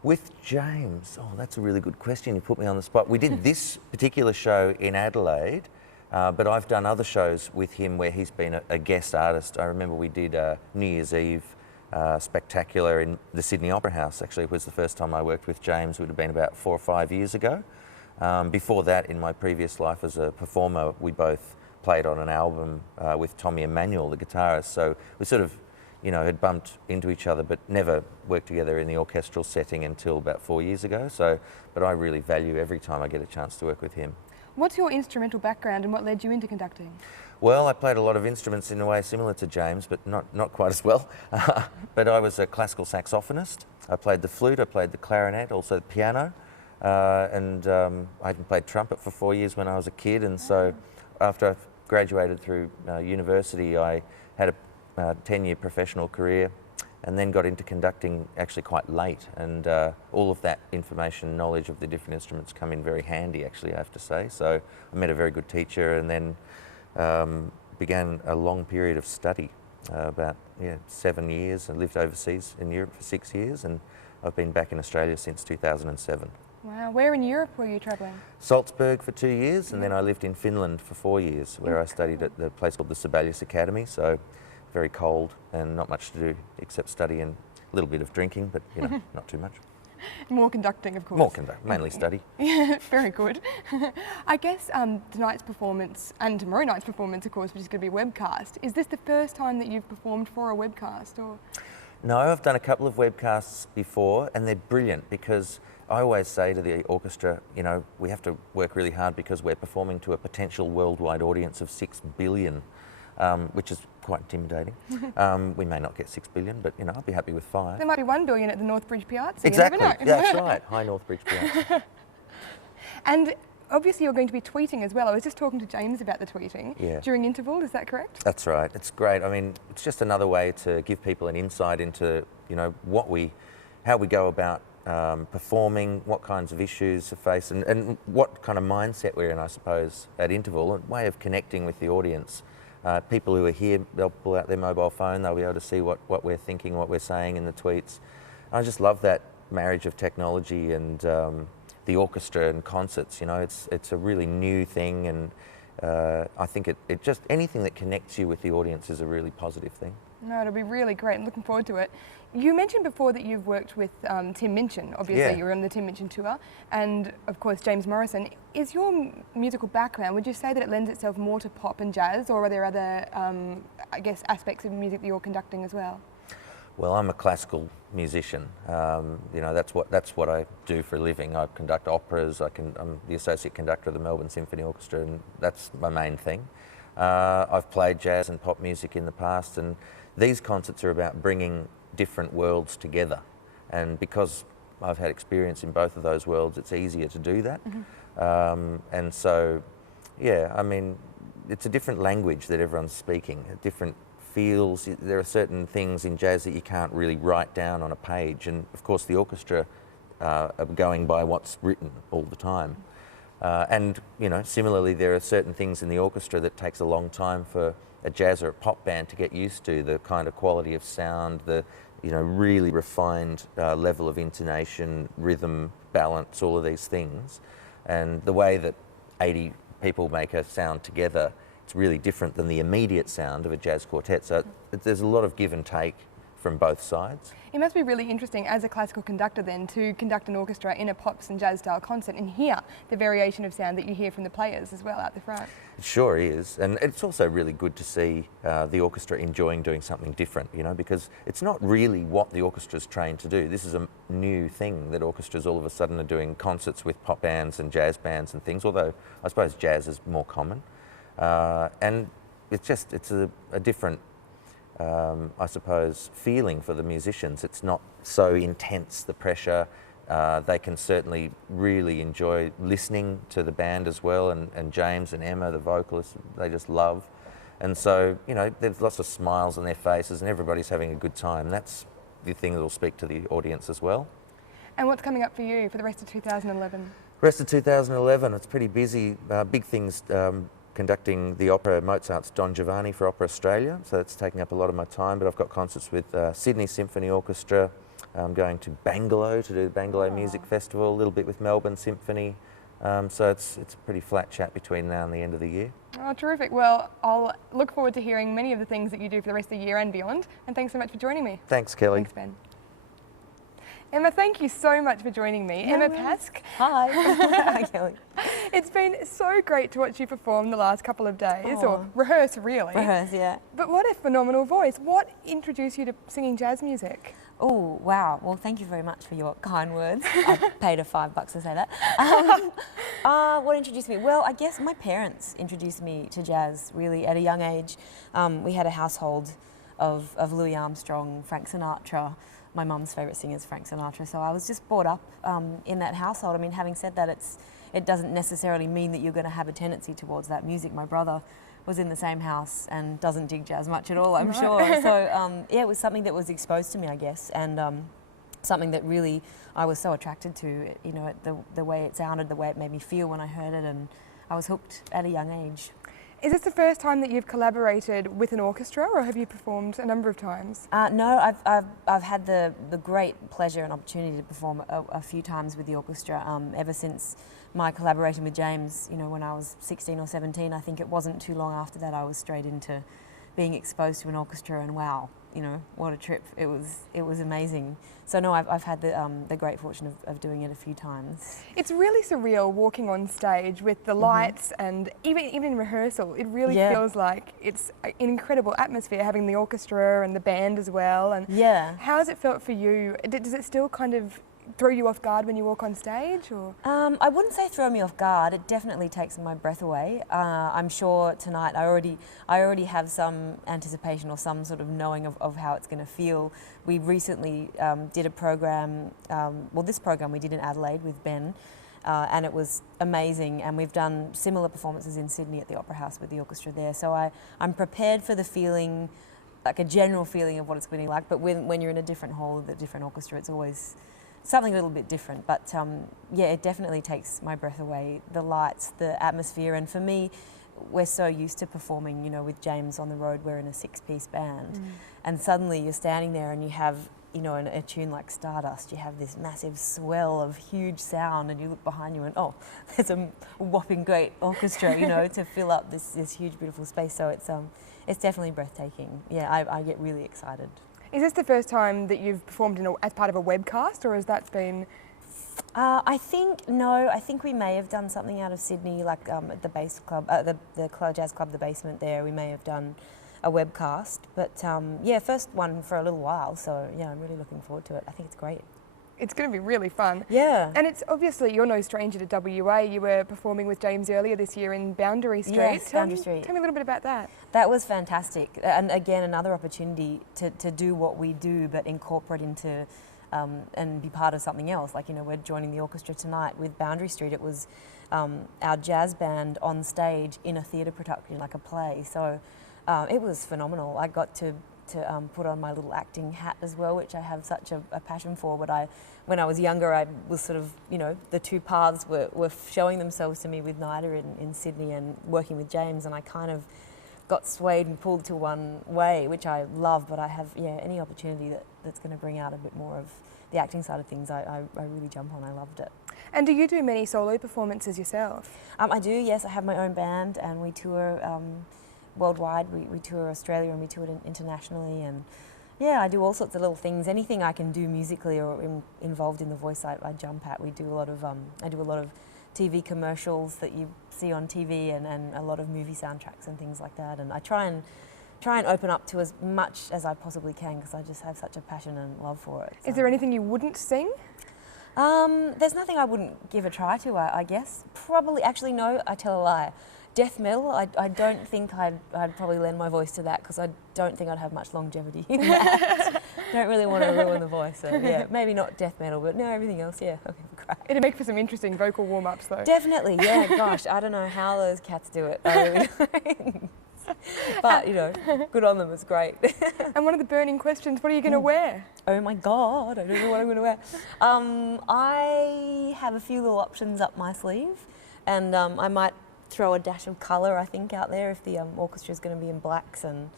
With James? Oh, that's a really good question. You put me on the spot. We did this particular show in Adelaide, but I've done other shows with him where he's been a guest artist. I remember we did New Year's Eve spectacular in the Sydney Opera House. Actually, it was the first time I worked with James. It would have been about 4 or 5 years ago. Before that, in my previous life as a performer, we both played on an album with Tommy Emmanuel, the guitarist. So we sort of, you know, had bumped into each other, but never worked together in the orchestral setting until about 4 years ago. So, but I really value every time I get a chance to work with him. What's your instrumental background and what led you into conducting? Well, I played a lot of instruments in a way similar to James, but not quite as well. But I was a classical saxophonist. I played the flute, I played the clarinet, also the piano, and I played trumpet for 4 years when I was a kid. And so after I graduated through university, I had a 10-year professional career, and then got into conducting actually quite late, and all of that information, knowledge of the different instruments come in very handy, actually, I have to say. So I met a very good teacher, and then began a long period of study, about 7 years. I lived overseas in Europe for 6 years, and I've been back in Australia since 2007. Wow, where in Europe were you travelling? Salzburg for 2 years, and then I lived in Finland for 4 years, where I studied at the place called the Sibelius Academy. So very cold and not much to do except study and a little bit of drinking, but you know, not too much. More conducting, of course. More conduct, mainly study. Yeah, very good. I guess tonight's performance and tomorrow night's performance, of course, which is going to be webcast. Is this the first time that you've performed for a webcast, or? No, I've done a couple of webcasts before, and they're brilliant because I always say to the orchestra, you know, we have to work really hard because we're performing to a potential worldwide audience of 6 billion. Which is quite intimidating. We may not get 6 billion, but you know, I'll be happy with 5. There might be 1 billion at the Northbridge Piazza. Exactly. You never know. Yeah, that's right. High Northbridge Piazza. And obviously, you're going to be tweeting as well. I was just talking to James about the tweeting during interval. Is that correct? That's right. It's great. I mean, it's just another way to give people an insight into, you know, how we go about performing, what kinds of issues to face, and what kind of mindset we're in, I suppose, at interval. A way of connecting with the audience. People who are here, they'll pull out their mobile phone, they'll be able to see what we're thinking, what we're saying in the tweets. I just love that marriage of technology and the orchestra and concerts. You know, it's a really new thing, and I think it just, anything that connects you with the audience is a really positive thing. No, it'll be really great. I'm looking forward to it. You mentioned before that you've worked with Tim Minchin. Obviously, you were on the Tim Minchin tour, and of course James Morrison. Is your musical background, would you say that it lends itself more to pop and jazz, or are there other, I guess, aspects of music that you're conducting as well? Well, I'm a classical musician. You know, that's what I do for a living. I conduct operas. I'm the associate conductor of the Melbourne Symphony Orchestra, and that's my main thing. I've played jazz and pop music in the past, and these concerts are about bringing different worlds together, and because I've had experience in both of those worlds, it's easier to do that. And so, yeah, I mean, it's a different language that everyone's speaking, different feels. There are certain things in jazz that you can't really write down on a page, and of course the orchestra are going by what's written all the time. And, you know, similarly, there are certain things in the orchestra that takes a long time for a jazz or a pop band to get used to, the kind of quality of sound, the, you know, really refined level of intonation, rhythm, balance, all of these things. And the way that 80 people make a sound together, it's really different than the immediate sound of a jazz quartet. So there's a lot of give and take from both sides. It must be really interesting as a classical conductor then to conduct an orchestra in a pops and jazz style concert and hear the variation of sound that you hear from the players as well out the front. It sure is, and it's also really good to see the orchestra enjoying doing something different, you know, because it's not really what the orchestra's trained to do. This is a new thing that orchestras all of a sudden are doing concerts with pop bands and jazz bands and things, although I suppose jazz is more common. And it's a different I suppose, feeling for the musicians. It's not so intense, the pressure. They can certainly really enjoy listening to the band as well, and James and Emma, the vocalist, they just love. And so, you know, there's lots of smiles on their faces and everybody's having a good time. That's the thing that will speak to the audience as well. And what's coming up for you for the rest of 2011? Rest of 2011, it's pretty busy. Big things. Conducting the opera Mozart's Don Giovanni for Opera Australia, so that's taking up a lot of my time, but I've got concerts with Sydney Symphony Orchestra. I'm going to Bangalow to do the Bangalow Music Festival, a little bit with Melbourne Symphony, so it's a pretty flat chat between now and the end of the year. Oh, terrific. Well, I'll look forward to hearing many of the things that you do for the rest of the year and beyond, and thanks so much for joining me. Thanks, Kelly. Thanks, Ben. Emma, thank you so much for joining me. No Emma worries. Pask. Hi. Hi, Kelly. It's been so great to watch you perform the last couple of days, Aw. or rehearse really. Rehearse, yeah. But what a phenomenal voice. What introduced you to singing jazz music? Oh, wow. Well, thank you very much for your kind words. I paid her $5 to say that. What introduced me? Well, I guess my parents introduced me to jazz really at a young age. We had a household of Louis Armstrong, Frank Sinatra. My mum's favourite singer is Frank Sinatra, so I was just brought up in that household. I mean, having said that, it doesn't necessarily mean that you're going to have a tendency towards that music. My brother was in the same house and doesn't dig jazz much at all, I'm sure. So, yeah, it was something that was exposed to me, I guess, and something that really I was so attracted to, you know, the way it sounded, the way it made me feel when I heard it, and I was hooked at a young age. Is this the first time that you've collaborated with an orchestra, or have you performed a number of times? No, I've had the great pleasure and opportunity to perform a few times with the orchestra ever since my collaboration with James, you know, when I was 16 or 17. I think it wasn't too long after that I was straight into being exposed to an orchestra, and wow, you know, what a trip. It was amazing. So no, I've had the great fortune of doing it a few times. It's really surreal walking on stage with the lights, and even in rehearsal, it really feels like it's an incredible atmosphere, having the orchestra and the band as well. And how has it felt for you? Does it still kind of throw you off guard when you walk on stage, or? I wouldn't say throw me off guard. It definitely takes my breath away. I'm sure tonight I already have some anticipation or some sort of knowing of how it's going to feel. We recently did a program, well, this program we did in Adelaide with Ben, and it was amazing, and we've done similar performances in Sydney at the Opera House with the orchestra there, so I'm prepared for the feeling, like a general feeling of what it's going to be like, but when you're in a different hall with a different orchestra, it's always something a little bit different. But yeah, it definitely takes my breath away, the lights, the atmosphere, and for me, we're so used to performing, you know, with James on the road, we're in a 6-piece band, and suddenly you're standing there and you have, you know, in a tune like Stardust, you have this massive swell of huge sound, and you look behind you and, oh, there's a whopping great orchestra, you know, to fill up this huge, beautiful space. So it's definitely breathtaking. Yeah, I get really excited. Is this the first time that you've performed as part of a webcast, or has that been? I think we may have done something out of Sydney, like at the Bass Club, the Jazz Club, the basement there. We may have done a webcast, but yeah, first one for a little while. So yeah, I'm really looking forward to it. I think it's great. It's going to be really fun. Yeah. And it's obviously, you're no stranger to WA. You were performing with James earlier this year in Boundary Street. Yes, Boundary Street. Tell me a little bit about that. That was fantastic. And again, another opportunity to do what we do, but incorporate into and be part of something else. Like, you know, we're joining the orchestra tonight with Boundary Street. It was our jazz band on stage in a theatre production, like a play. So it was phenomenal. I got to to put on my little acting hat as well, which I have such a passion for. But when I was younger, I was sort of, you know, the two paths were showing themselves to me with NIDA in Sydney and working with James, and I kind of got swayed and pulled to one way, which I love, but I have, any opportunity that's going to bring out a bit more of the acting side of things, I really jump on. I loved it. And do you do many solo performances yourself? I do, yes. I have my own band and we tour worldwide. We tour Australia and we tour internationally, and I do all sorts of little things. Anything I can do musically or involved in the voice, I jump at. We do a lot of, I do a lot of TV commercials that you see on TV and a lot of movie soundtracks and things like that. And I try and open up to as much as I possibly can because I just have such a passion and love for it. So. Is there anything you wouldn't sing? There's nothing I wouldn't give a try to, I guess. Probably, actually no, I tell a lie. Death metal, I don't think I'd probably lend my voice to that because I don't think I'd have much longevity in that. Don't really want to ruin the voice, so yeah, maybe not death metal, but no, everything else, yeah, okay, great. It'd make for some interesting vocal warm-ups though. Definitely, yeah, gosh, I don't know how those cats do it, I really don't. But, you know, good on them, it's great. And one of the burning questions, what are you going to wear? Oh my God, I don't know what I'm going to wear. I have a few little options up my sleeve, and I might throw a dash of colour, I think, out there if the orchestra is going to be in blacks and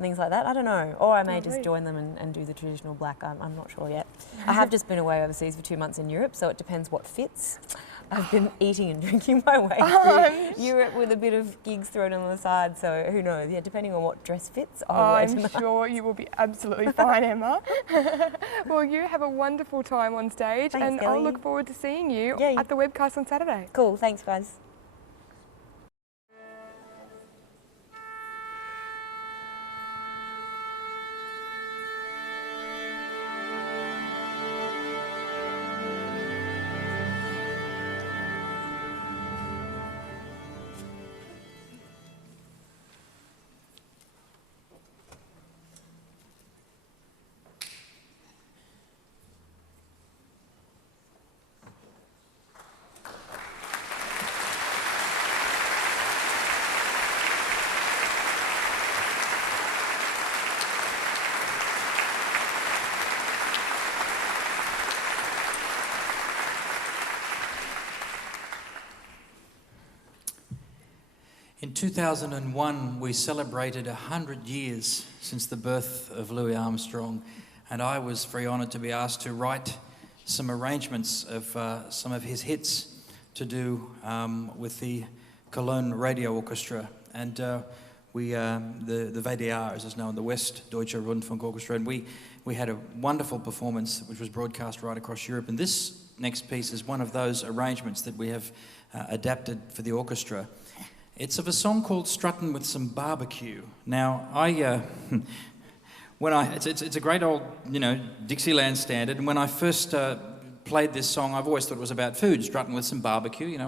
things like that. I don't know. Or I may just join them and do the traditional black. I'm not sure yet. I have just been away overseas for 2 months in Europe, so it depends what fits. I've been eating and drinking my way through Europe with a bit of gigs thrown on the side, so who knows? Yeah, depending on what dress fits. I'm sure you will be absolutely fine, Emma. Well, you have a wonderful time on stage, Thanks, and Kelly. I'll look forward to seeing you at the webcast on Saturday. Cool, thanks guys. In 2001, we celebrated 100 years since the birth of Louis Armstrong, and I was very honoured to be asked to write some arrangements of some of his hits to do with the Cologne Radio Orchestra, and the WDR, as it's known, the West Deutsche Rundfunk Orchestra, and we had a wonderful performance which was broadcast right across Europe, and this next piece is one of those arrangements that we have adapted for the orchestra. It's of a song called Struttin' with Some Barbecue. Now, it's a great old, Dixieland standard, and when I first played this song, I've always thought it was about food, strutting with some barbecue,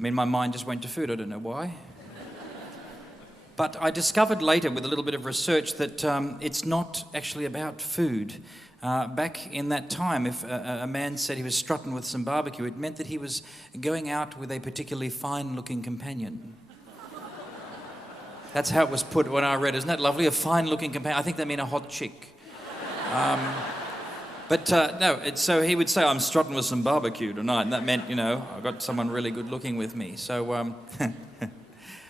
my mind just went to food, I don't know why. But I discovered later, with a little bit of research, that it's not actually about food. Back in that time, if a man said he was strutting with some barbecue, it meant that he was going out with a particularly fine-looking companion. That's how it was put when I read it. Isn't that lovely? A fine-looking companion. I think they mean a hot chick. So he would say, I'm strutting with some barbecue tonight, and that meant, I got someone really good-looking with me. So,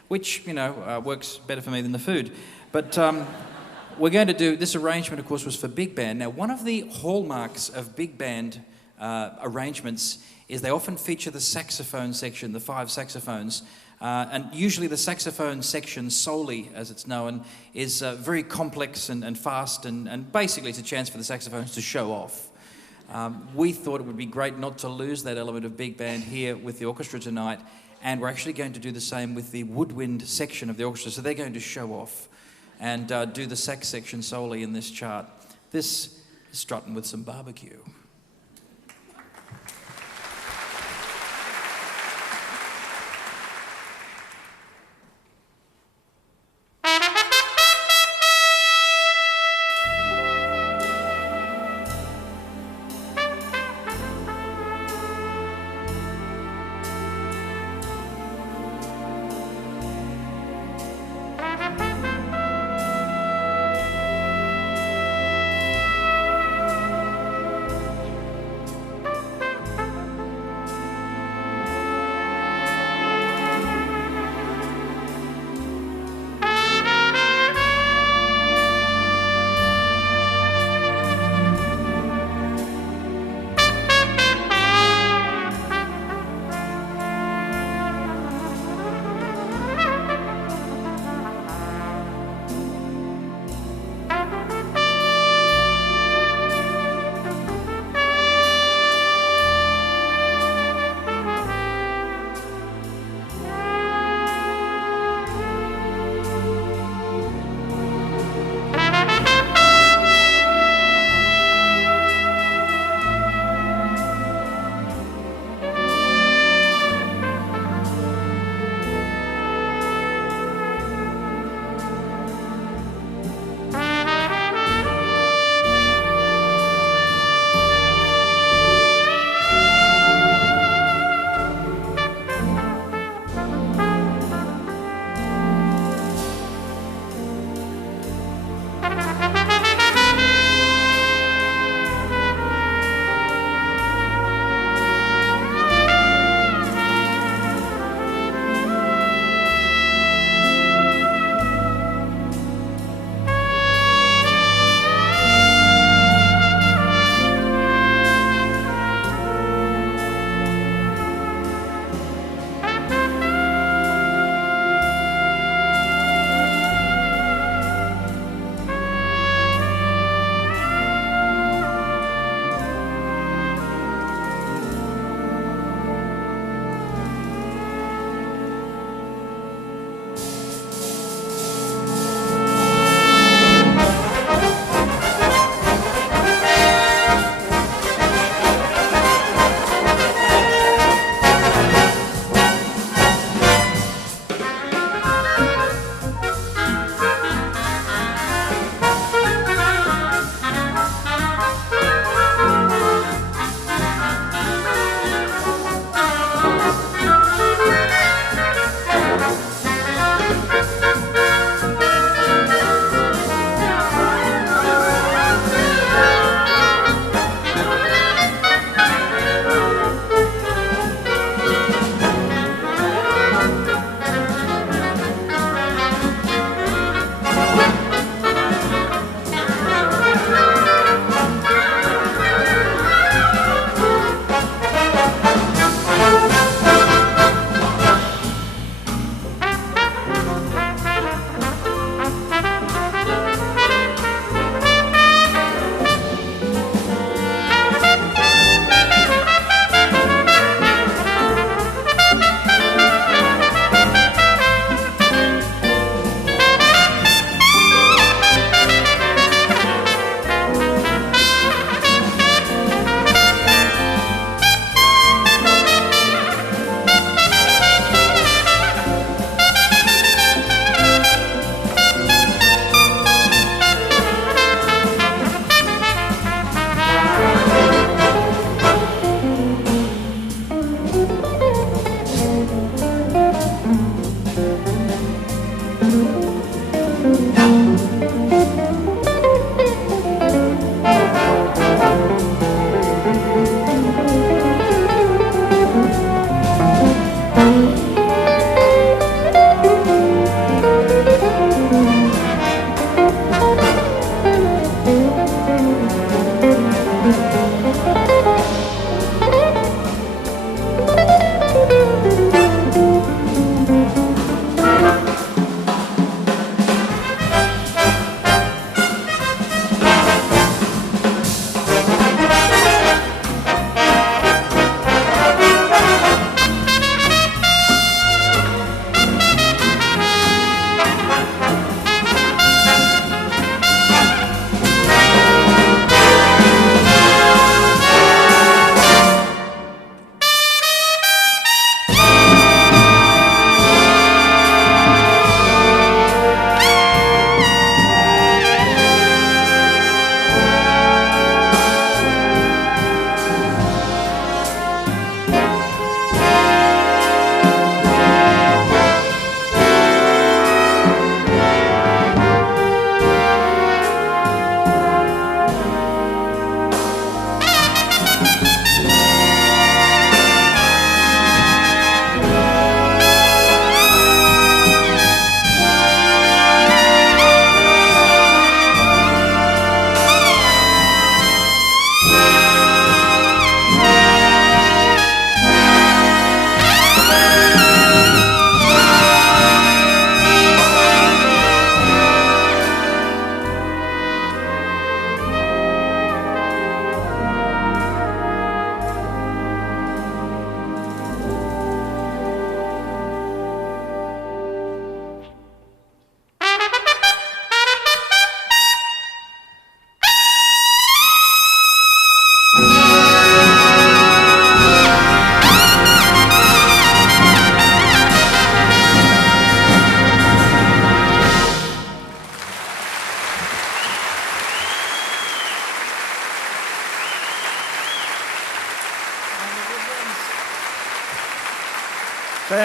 which, works better for me than the food. But we're going to do, this arrangement, of course, was for big band. Now, one of the hallmarks of big band arrangements is they often feature the saxophone section, the 5 saxophones, and usually the saxophone section solely, as it's known, is very complex and fast, and basically it's a chance for the saxophones to show off. We thought it would be great not to lose that element of big band here with the orchestra tonight, and we're actually going to do the same with the woodwind section of the orchestra, so they're going to show off and do the sax section solely in this chart. This is Struttin' with Some Barbecue.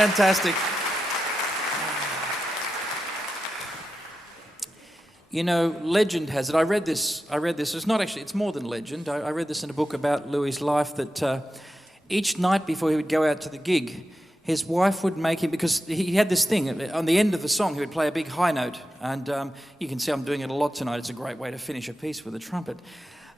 fantastic. You know, legend has it. I read this. It's not actually. It's more than legend. I read this in a book about Louis' life that each night before he would go out to the gig, his wife would make him, because he had this thing on the end of the song. He would play a big high note, and you can see I'm doing it a lot tonight. It's a great way to finish a piece with a trumpet.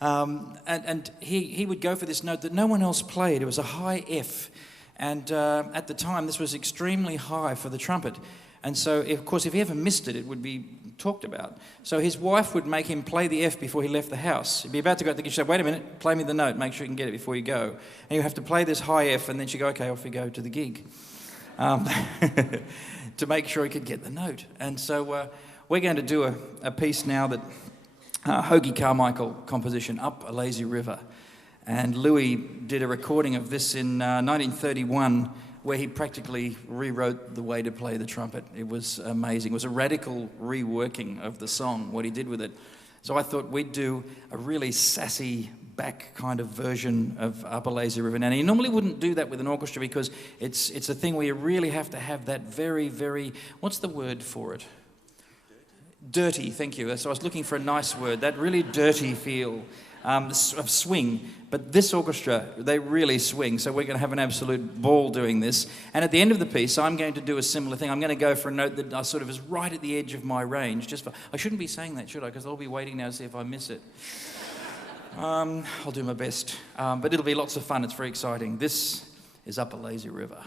And he would go for this note that no one else played. It was a high F, and at the time this was extremely high for the trumpet. And so, of course, if he ever missed it, it would be talked about. So his wife would make him play the F before he left the house. He'd be about to go out the gig. She'd say, wait a minute, play me the note, make sure you can get it before you go. And you have to play this high F, and then she'd go, okay, off you go to the gig. To make sure he could get the note. And so we're going to do a piece now that Hoagie Carmichael composition, Up a Lazy River. And Louis did a recording of this in 1931, where he practically rewrote the way to play the trumpet. It was amazing. It was a radical reworking of the song, what he did with it. So I thought we'd do a really sassy back kind of version of Up a Lazy River. Now, you normally wouldn't do that with an orchestra because it's a thing where you really have to have that very, very, what's the word for it? Dirty, thank you. So I was looking for a nice word, that really dirty feel of swing. But this orchestra, they really swing, so we're going to have an absolute ball doing this. And at the end of the piece, I'm going to do a similar thing. I'm going to go for a note that sort of is right at the edge of my range. I shouldn't be saying that, should I? Because I'll be waiting now to see if I miss it. I'll do my best. But it'll be lots of fun. It's very exciting. This is Up a Lazy River.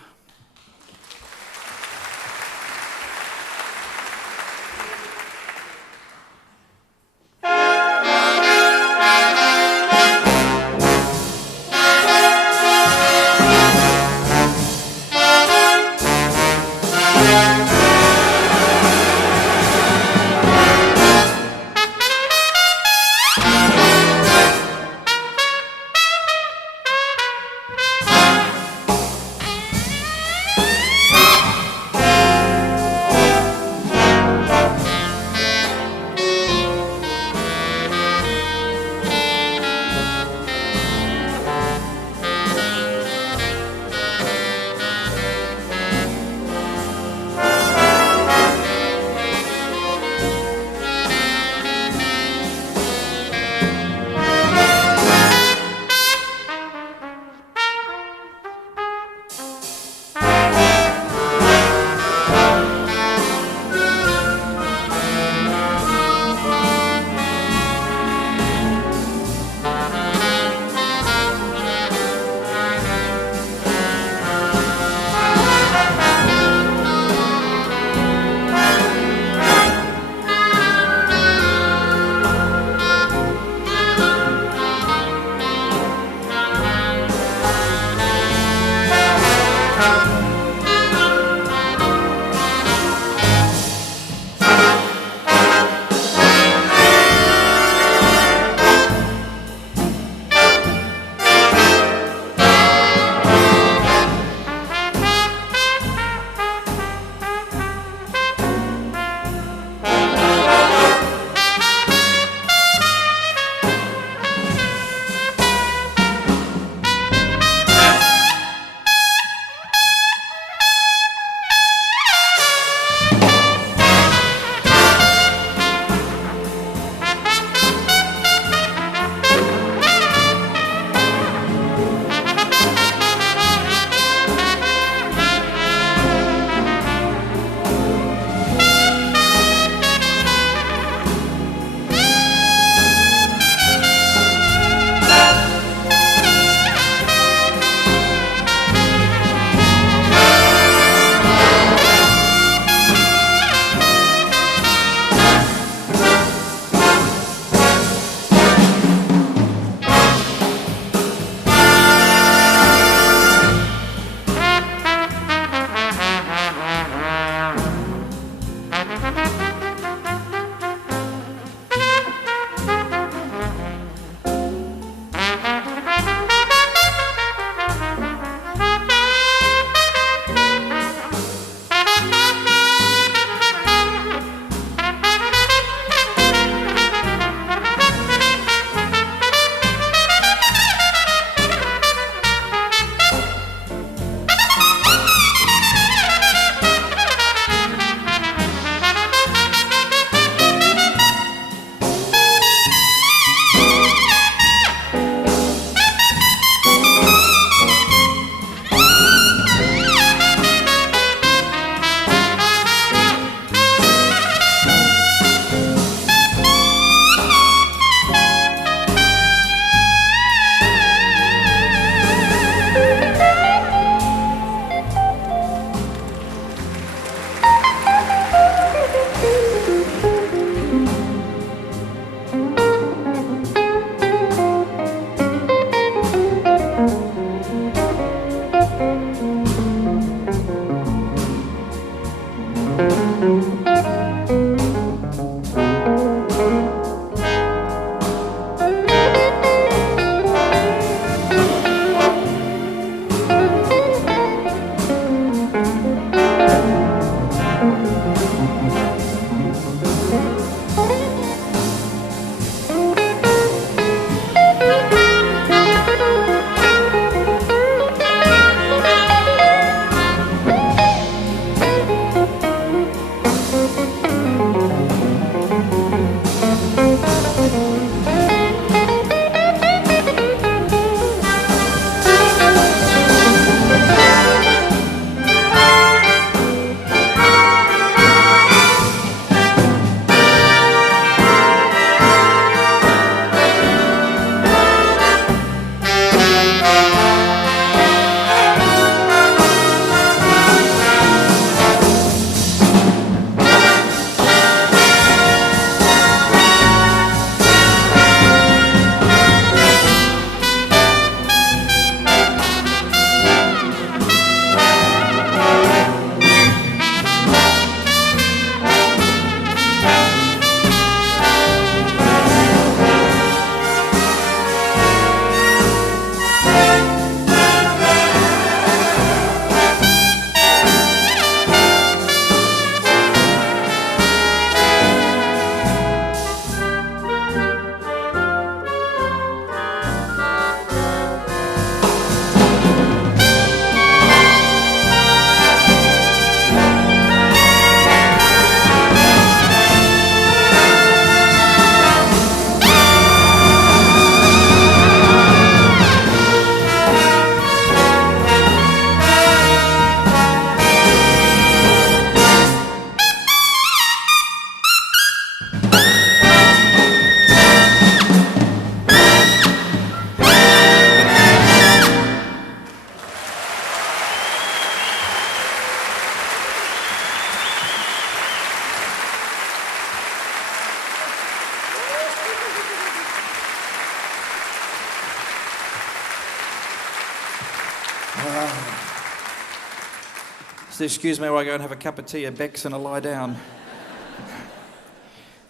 So excuse me while I go and have a cup of tea, a Beck's and a lie down.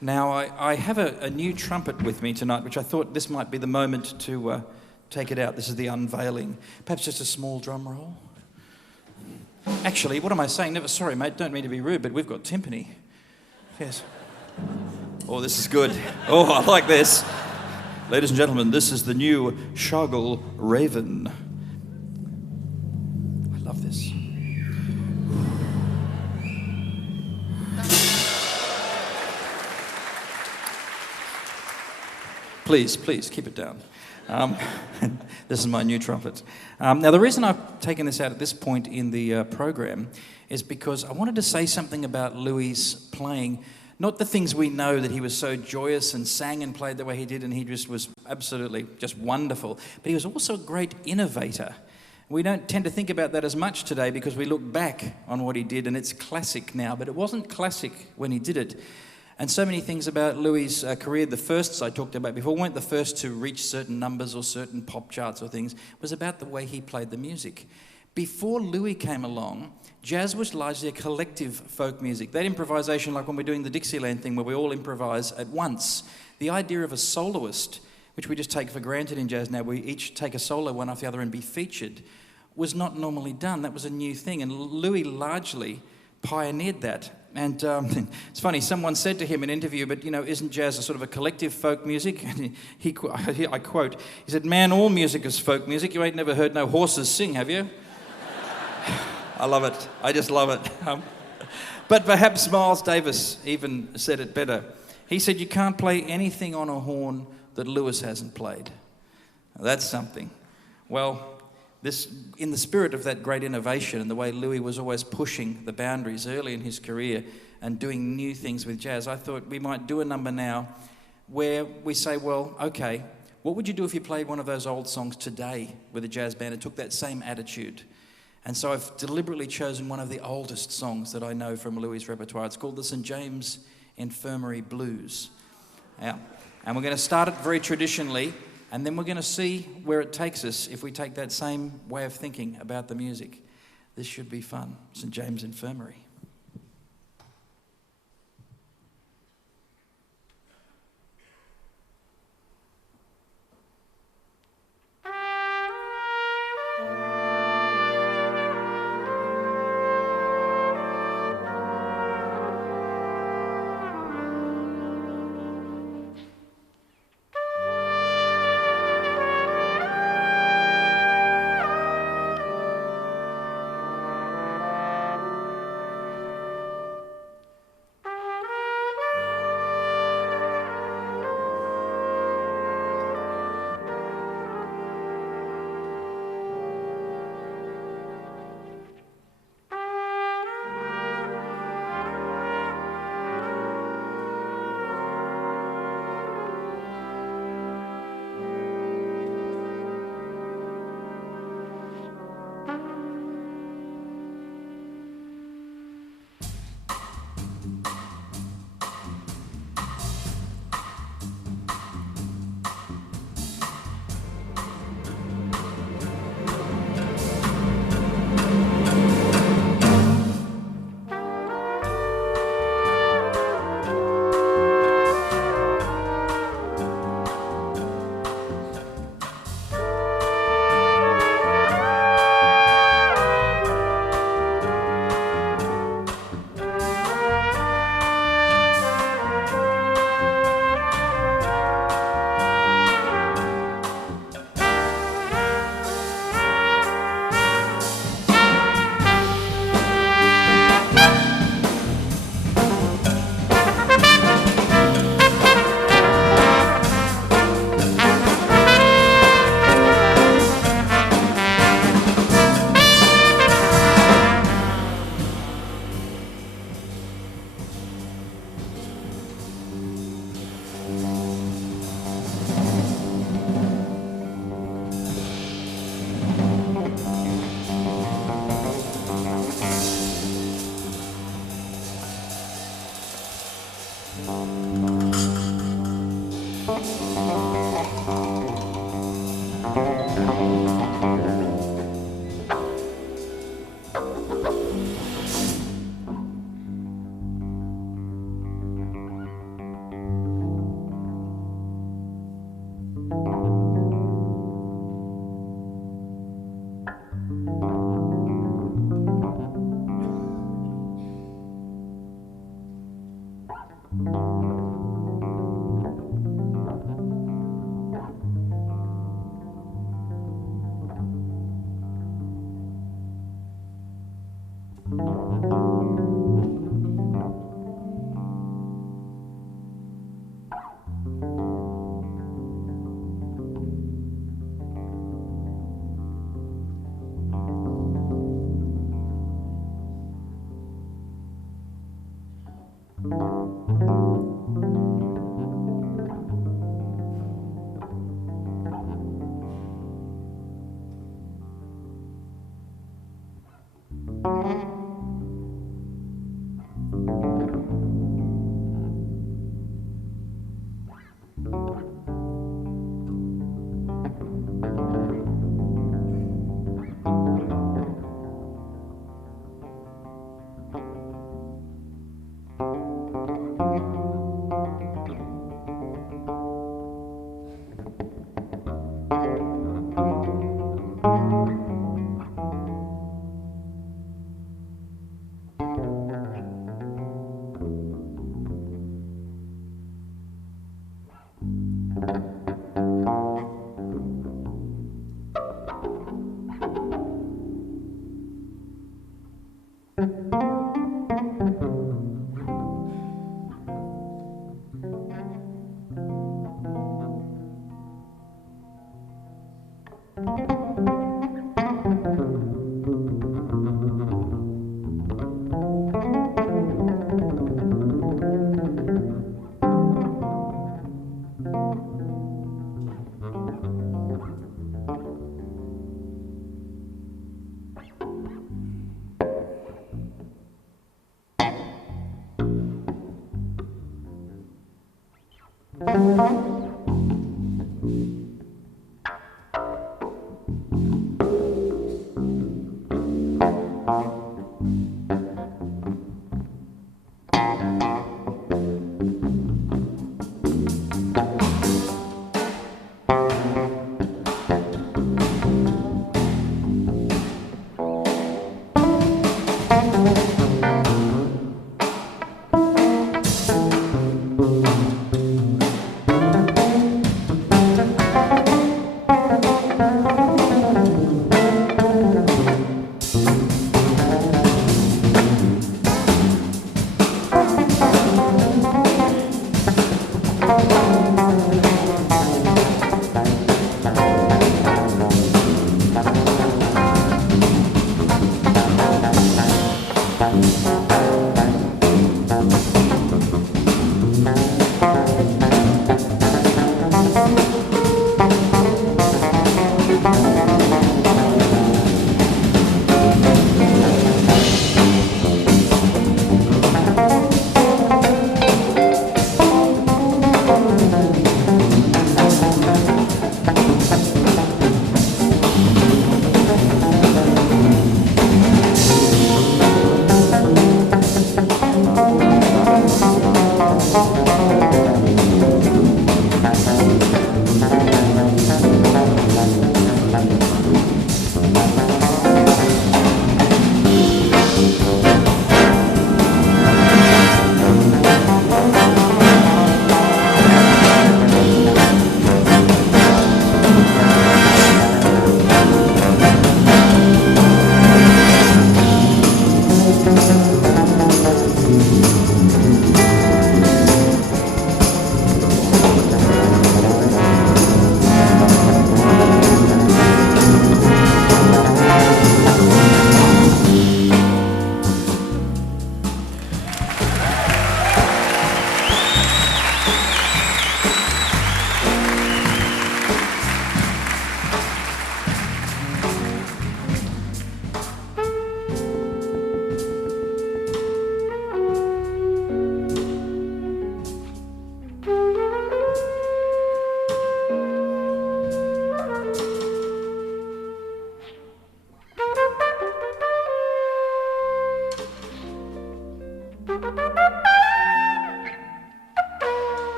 Now, I have a new trumpet with me tonight, which I thought this might be the moment to take it out. This is the unveiling. Perhaps just a small drum roll. Actually, what am I saying? Never, sorry, mate, don't mean to be rude, but we've got timpani. Yes. Oh, this is good. Oh, I like this. Ladies and gentlemen, this is the new Shargle Raven. I love this. Please, keep it down. This is my new trumpet. Now, the reason I've taken this out at this point in the program is because I wanted to say something about Louis' playing. Not the things we know, that he was so joyous and sang and played the way he did, and he just was absolutely just wonderful. But he was also a great innovator. We don't tend to think about that as much today because we look back on what he did, and it's classic now. But it wasn't classic when he did it. And so many things about Louis' career, the firsts I talked about before, weren't the first to reach certain numbers or certain pop charts or things. It was about the way he played the music. Before Louis came along, jazz was largely a collective folk music. That improvisation, like when we're doing the Dixieland thing where we all improvise at once, the idea of a soloist, which we just take for granted in jazz now, we each take a solo one off the other and be featured, was not normally done. That was a new thing, and Louis largely pioneered that. And it's funny, someone said to him in an interview, but, you know, isn't jazz a sort of a collective folk music? And I quote, he said, "Man, all music is folk music. You ain't never heard no horses sing, have you?" I love it. I just love it. But perhaps Miles Davis even said it better. He said, "You can't play anything on a horn that Louis hasn't played." Now, that's something. Well, this, in the spirit of that great innovation and the way Louis was always pushing the boundaries early in his career and doing new things with jazz, I thought we might do a number now where we say, well, okay, what would you do if you played one of those old songs today with a jazz band and took that same attitude? And so I've deliberately chosen one of the oldest songs that I know from Louis' repertoire. It's called the St. James Infirmary Blues. Yeah. And we're going to start it very traditionally, and then we're going to see where it takes us if we take that same way of thinking about the music. This should be fun. St. James Infirmary.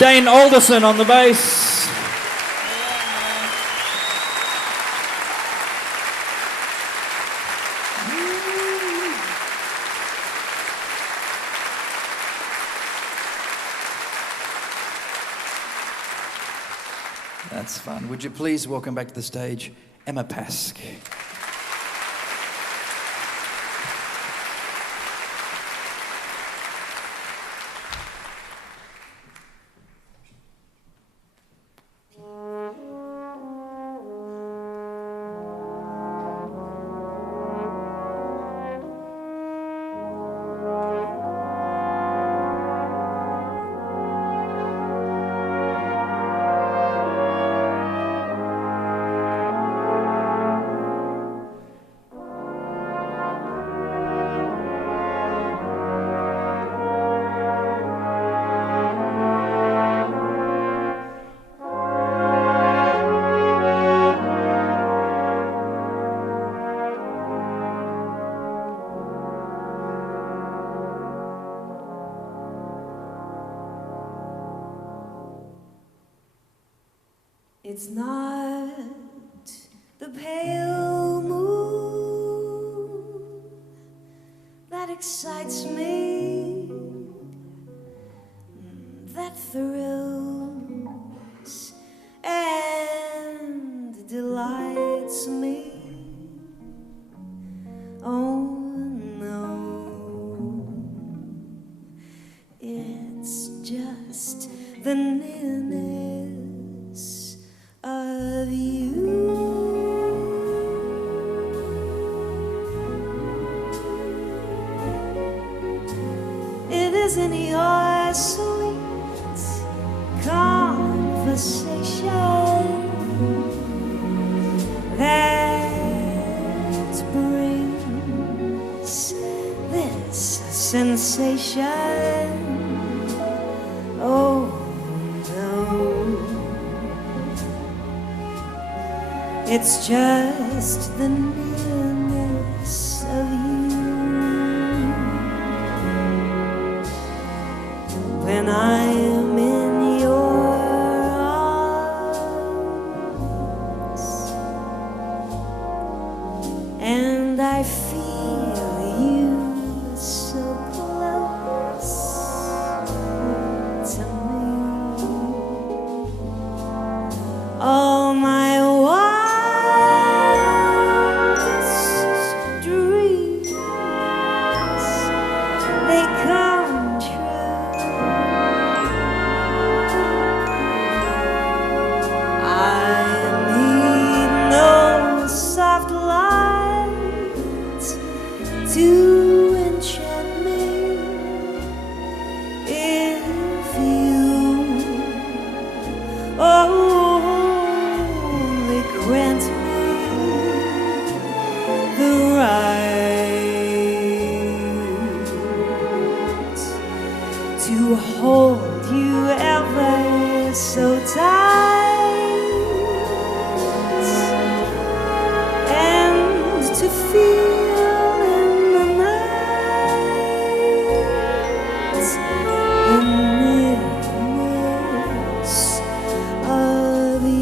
Dane Alderson on the bass. That's fun. Would you please welcome back to the stage Emma Pask. It's not the pale moon that excites me, that thrills and delights me. Oh no, it's just the nearness of you. It isn't your sweet conversation that brings this sensation. Oh no, it's just the nearness of you. When I am in your arms and I feel you so close to me, all my wildest dreams, they come true. I need no soft light to enchant me. If you only grant me the right to hold you ever so tight and to feel in the night the nearness of you.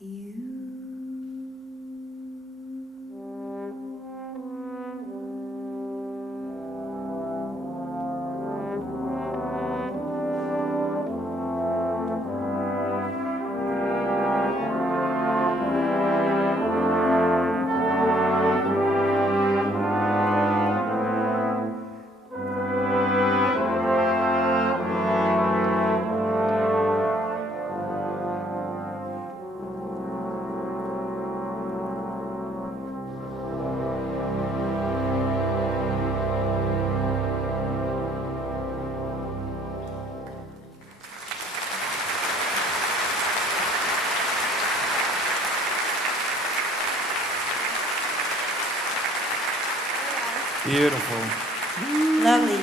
Beautiful. Lovely.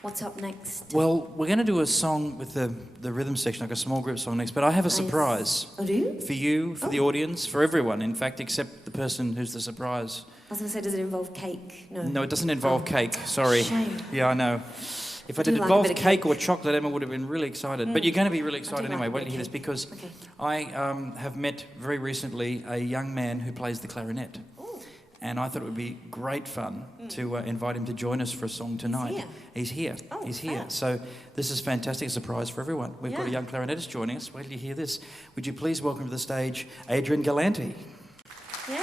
What's up next? Well, we're going to do a song with the rhythm section, like a small group song next, but I have a surprise. Oh, do you? For you, for the audience, for everyone, in fact, except the person who's the surprise. I was going to say, does it involve cake? No. No, it doesn't involve cake, sorry. Shame. Yeah, I know. If it had involved cake or chocolate, Emma would have been really excited. But you're going to be really excited anyway. Wait till you hear this, because I have met very recently a young man who plays the clarinet. And I thought it would be great fun to invite him to join us for a song tonight. He's here. Oh, he's here. So this is fantastic, a surprise for everyone. We've got a young clarinetist joining us. Wait till you hear this. Would you please welcome to the stage Adrian Galanti? Yeah.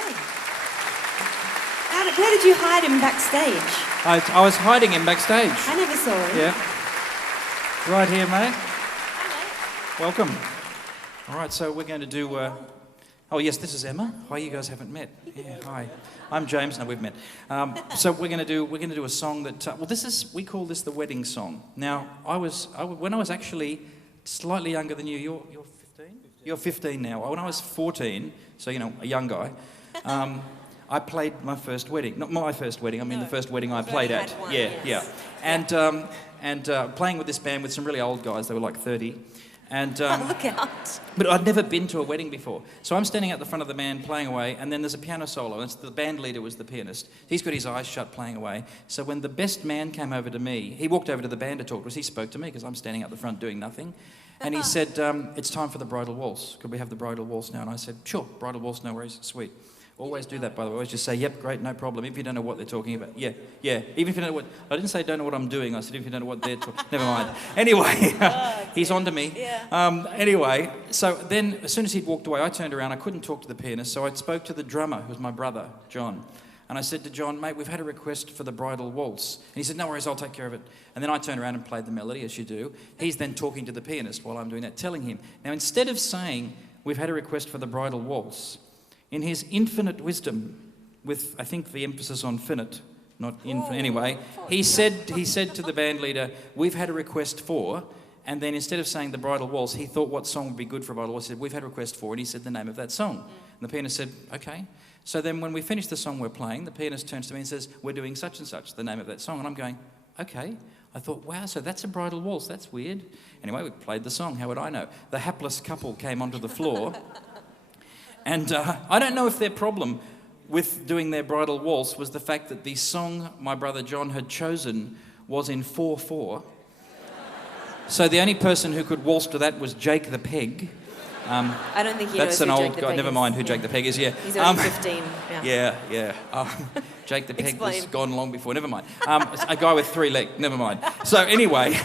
Where did you hide him backstage? I was hiding him backstage. I never saw him. Yeah. Right here, mate. Hi, mate. Welcome. All right, so we're going to do... oh, yes, this is Emma. Hi, you guys haven't met. Yeah, hi. I'm James. No, we've met. So we're going to do a song that we call this the wedding song. Now, when I was actually slightly younger than you, you're 15? You're 15 now. When I was 14, so a young guy, I played my first wedding. Not my first wedding. I mean the first wedding I played at. Yeah. And playing with this band with some really old guys. They were like 30. And, look out. But I'd never been to a wedding before. So I'm standing at the front of the band playing away, and then there's a piano solo, and the band leader was the pianist. He's got his eyes shut playing away. So when the best man came over to me, he walked over to the band to talk to us. He spoke to me because I'm standing at the front doing nothing. And he said, it's time for the bridal waltz. Could we have the bridal waltz now? And I said, sure, bridal waltz, no worries, sweet. Always do that, by the way. Always just say, yep, great, no problem. If you don't know what they're talking about. Yeah. Even if you don't know what... I didn't say don't know what I'm doing. I said if you don't know what they're talking... Never mind. Anyway, he's on to me. Yeah. Anyway, so then as soon as he'd walked away, I turned around. I couldn't talk to the pianist, so I spoke to the drummer, who was my brother, John. And I said to John, mate, we've had a request for the bridal waltz. And he said, no worries, I'll take care of it. And then I turned around and played the melody, as you do. He's then talking to the pianist while I'm doing that, telling him. Now, instead of saying, we've had a request for the bridal waltz, in his infinite wisdom, with, I think, the emphasis on finite, not infinite anyway, he said to the band leader, we've had a request for, and then instead of saying the bridal waltz, he thought what song would be good for a bridal waltz. He said, we've had a request for, and he said the name of that song. And the pianist said, okay. So then when we finish the song we're playing, the pianist turns to me and says, we're doing such and such, the name of that song. And I'm going, okay. I thought, wow, so that's a bridal waltz, that's weird. Anyway, we played the song, how would I know? The hapless couple came onto the floor, and I don't know if their problem with doing their bridal waltz was the fact that the song my brother John had chosen was in 4/4. So the only person who could waltz to that was Jake the Peg. I don't think he that's knows an who old Jake the guy. Peg Never is. mind who Jake the Peg is. Yeah, he's only 15. Yeah. Jake the Peg was gone long before. Never mind. A guy with 3 legs. Never mind. So anyway.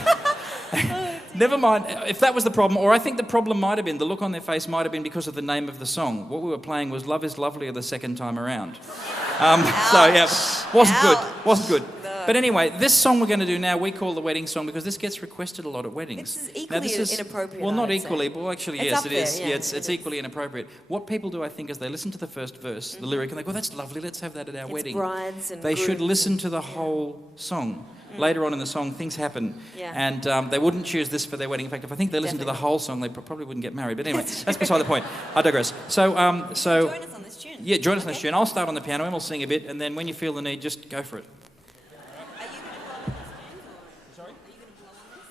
Never mind if that was the problem, or I think the problem might have been, the look on their face might have been because of the name of the song. What we were playing was Love is Lovelier the second time around. So yeah, wasn't good. No. But anyway, this song we're going to do now, we call the wedding song because this gets requested a lot at weddings. It's equally inappropriate. Well, not equally, but actually yes, it is. Yeah, it's equally inappropriate. What people do, I think, is they listen to the first verse, the lyric, and they go, that's lovely, let's have that at our wedding. Brides and they should listen to the whole song. Later on in the song, things happen, and they wouldn't choose this for their wedding. In fact, if I think they listened to the whole song, they probably wouldn't get married. But anyway, that's beside the point. I digress. So join us on this tune. Yeah, join us on this tune. I'll start on the piano and we'll sing a bit, and then when you feel the need, just go for it. Are you going to blow on this tune? Sorry? Are you going to blow on this?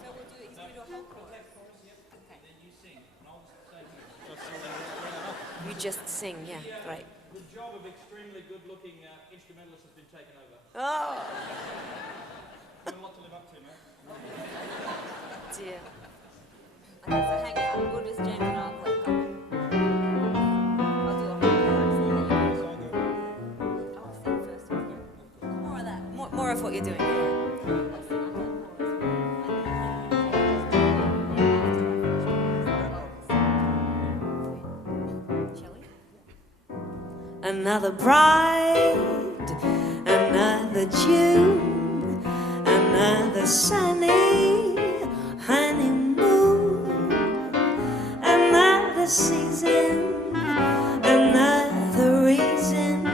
So we'll do it. He's going to do a whole chorus. Okay. Then you sing, and I'll say You just sing, yeah, great. The job of extremely good-looking instrumentalists has been taken over. Oh. Got a lot to live up to, mate. Dear. hang out. We'll just James and I'll play a couple. I'll do a whole I'll sing first. More of that. More of what you're doing. Another bride, another June, another sunny honeymoon, another season, another reason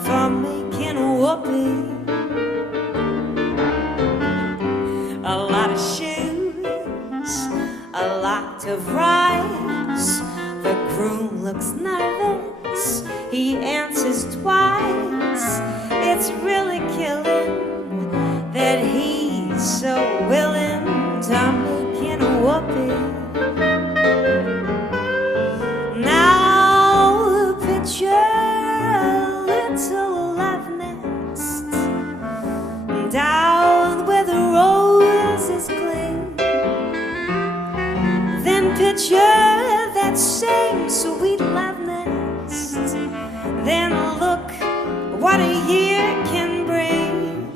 for making whoopie. A lot of shoes, a lot of rides. The groom looks nervous. He answers twice. It's really killing that he's so willing to make a whoopee. Now picture a little love nest down where the roses gleam. Then picture that same sweet love nest. Then look what a year can bring.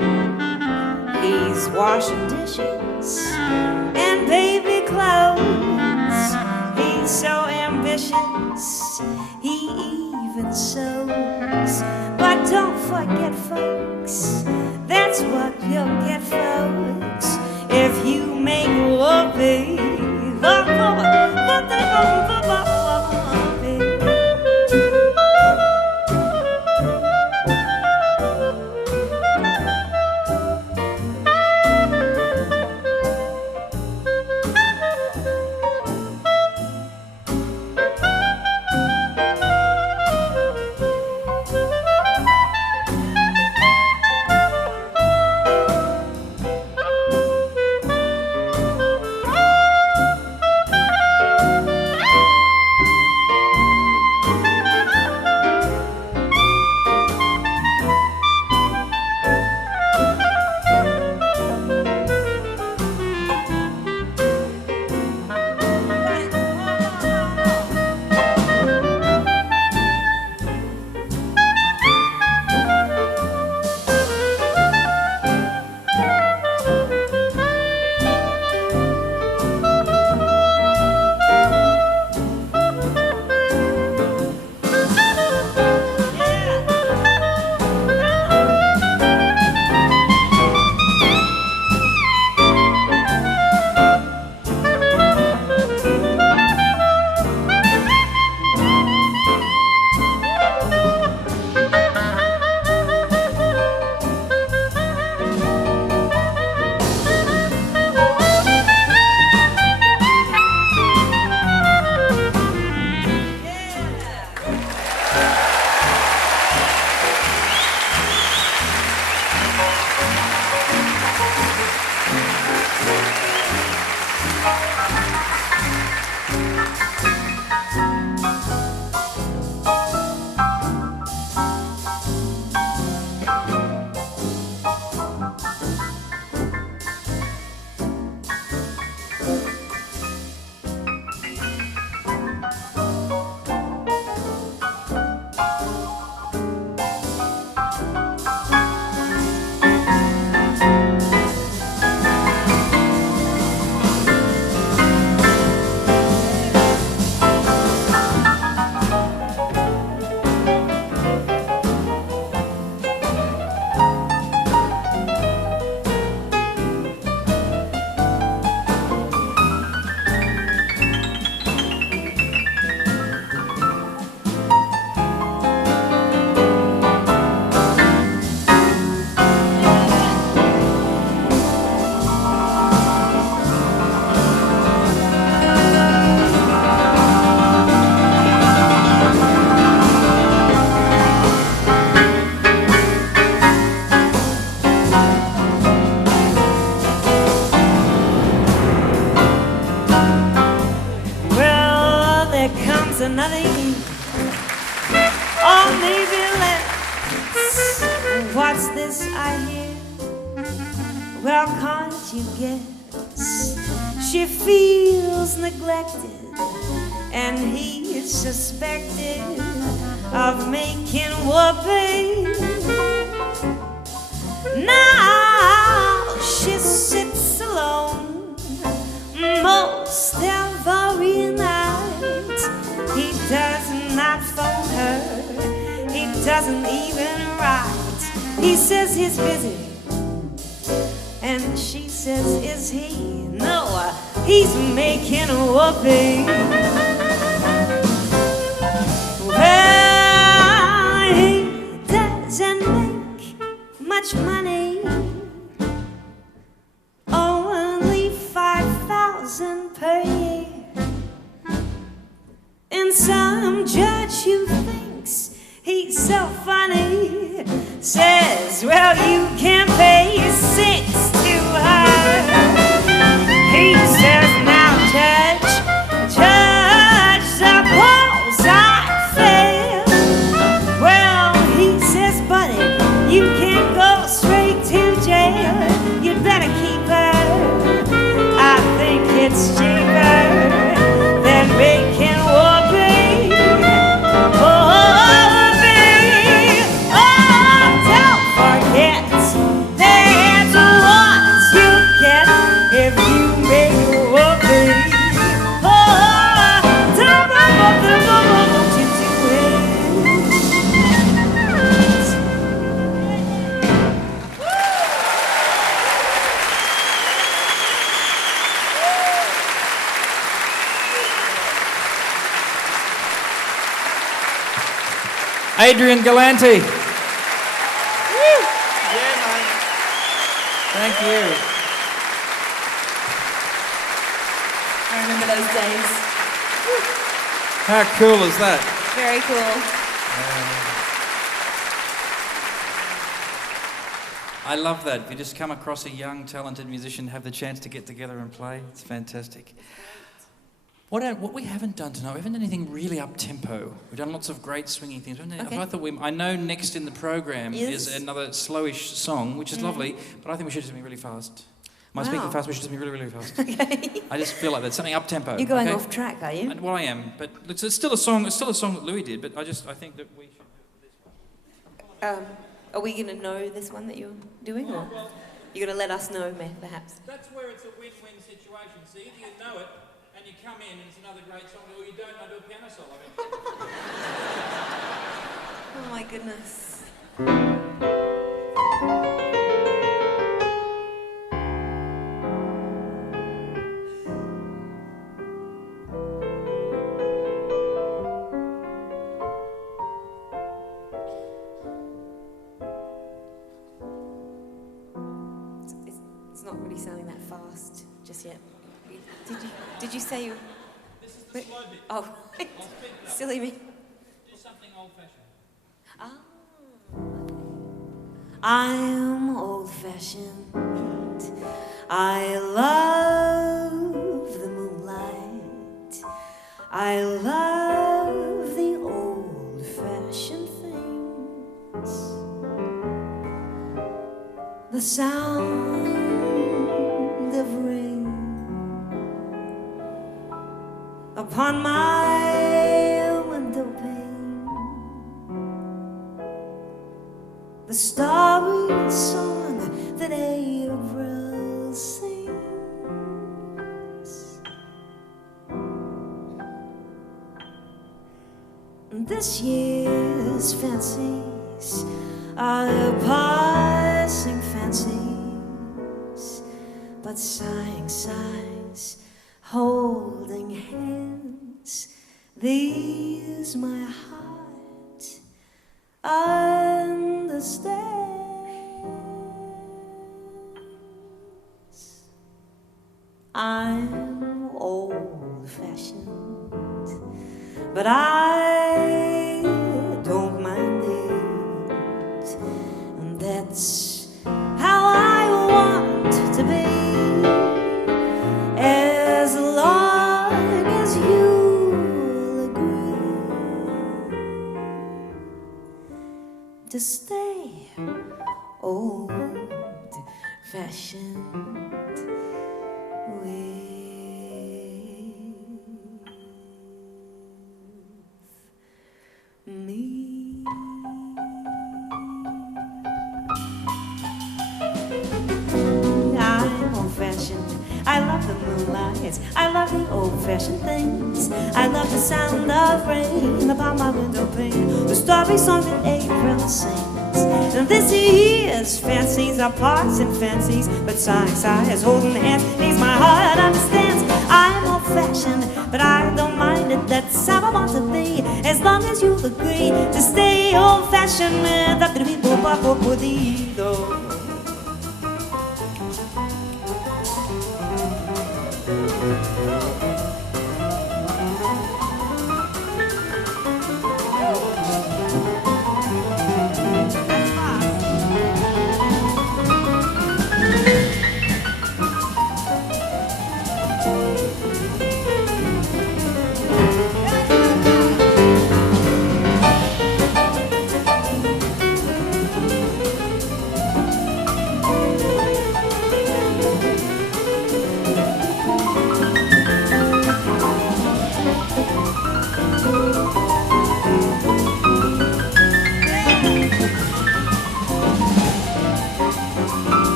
He's washing dishes and baby clothes. He's so ambitious, he even sews. But don't forget, folks, that's what you'll get, folks, if you make whoopee. Another year, or maybe less. What's this I hear? Well, can't you guess? she feels neglected, and he is suspected of making whoopee. Now she sits alone most every night. He does not phone her, he doesn't even write. He says he's busy, and she says, is he? No, he's making whoopee. Well, he doesn't make much money, only 5,000 per year. And some judge who thinks he's so funny says, well, you can't pay 6 to her. He says, now judge, suppose I fail. Well, he says, buddy, you can't go straight to jail. You'd better keep her. I think it's cheaper than making whoopee. Whoopee. Oh, don't forget, that's what you get if you make whoopee. Oh, don't you do it. Adrian Galante. Thank you. I remember those days. How cool is that? Very cool. I love that. If you just come across a young, talented musician, have the chance to get together and play, it's fantastic. What we haven't done tonight, we haven't done anything really up-tempo. We've done lots of great swinging things. Okay. I know next in the program is another slowish song, which is lovely, but I think we should just be really fast. Am I speaking fast? We should just be really, really fast. Okay. I just feel like that's something up-tempo. You're going off track, are you? Well, I am, but look, it's still a song. It's still a song that Louis did, but I think that we should do this one. Are we going to know this one that you're doing, or you're going to let us know, perhaps? That's where it's a win-win situation. See, either you know it and you come in and it's another great song, or you don't, and I do a piano solo. Oh my goodness. It's not really sounding that fast just yet. Did you say you? This is the slow bit. Oh, silly me. Do something old-fashioned. Ah. I'm old-fashioned. I love the moonlight. I love the old-fashioned things. The sound of rain upon my window pane, the starry song that April sings. This year's fancies are passing fancies, but sighing sighs, holding hands, these my heart understands. I'm old-fashioned, but I don't mind it, and that's how I want to be, as long as you'll agree to stay old-fashioned with me. old-fashioned things. I love the sound of rain upon my window pane, the starry song that April sings. And this year's fancies are parts and fancies, but sighs holding hands makes my heart understands. I'm old-fashioned, but I don't mind it. That's how I want to be, as long as you'll agree to stay old-fashioned with the people podido.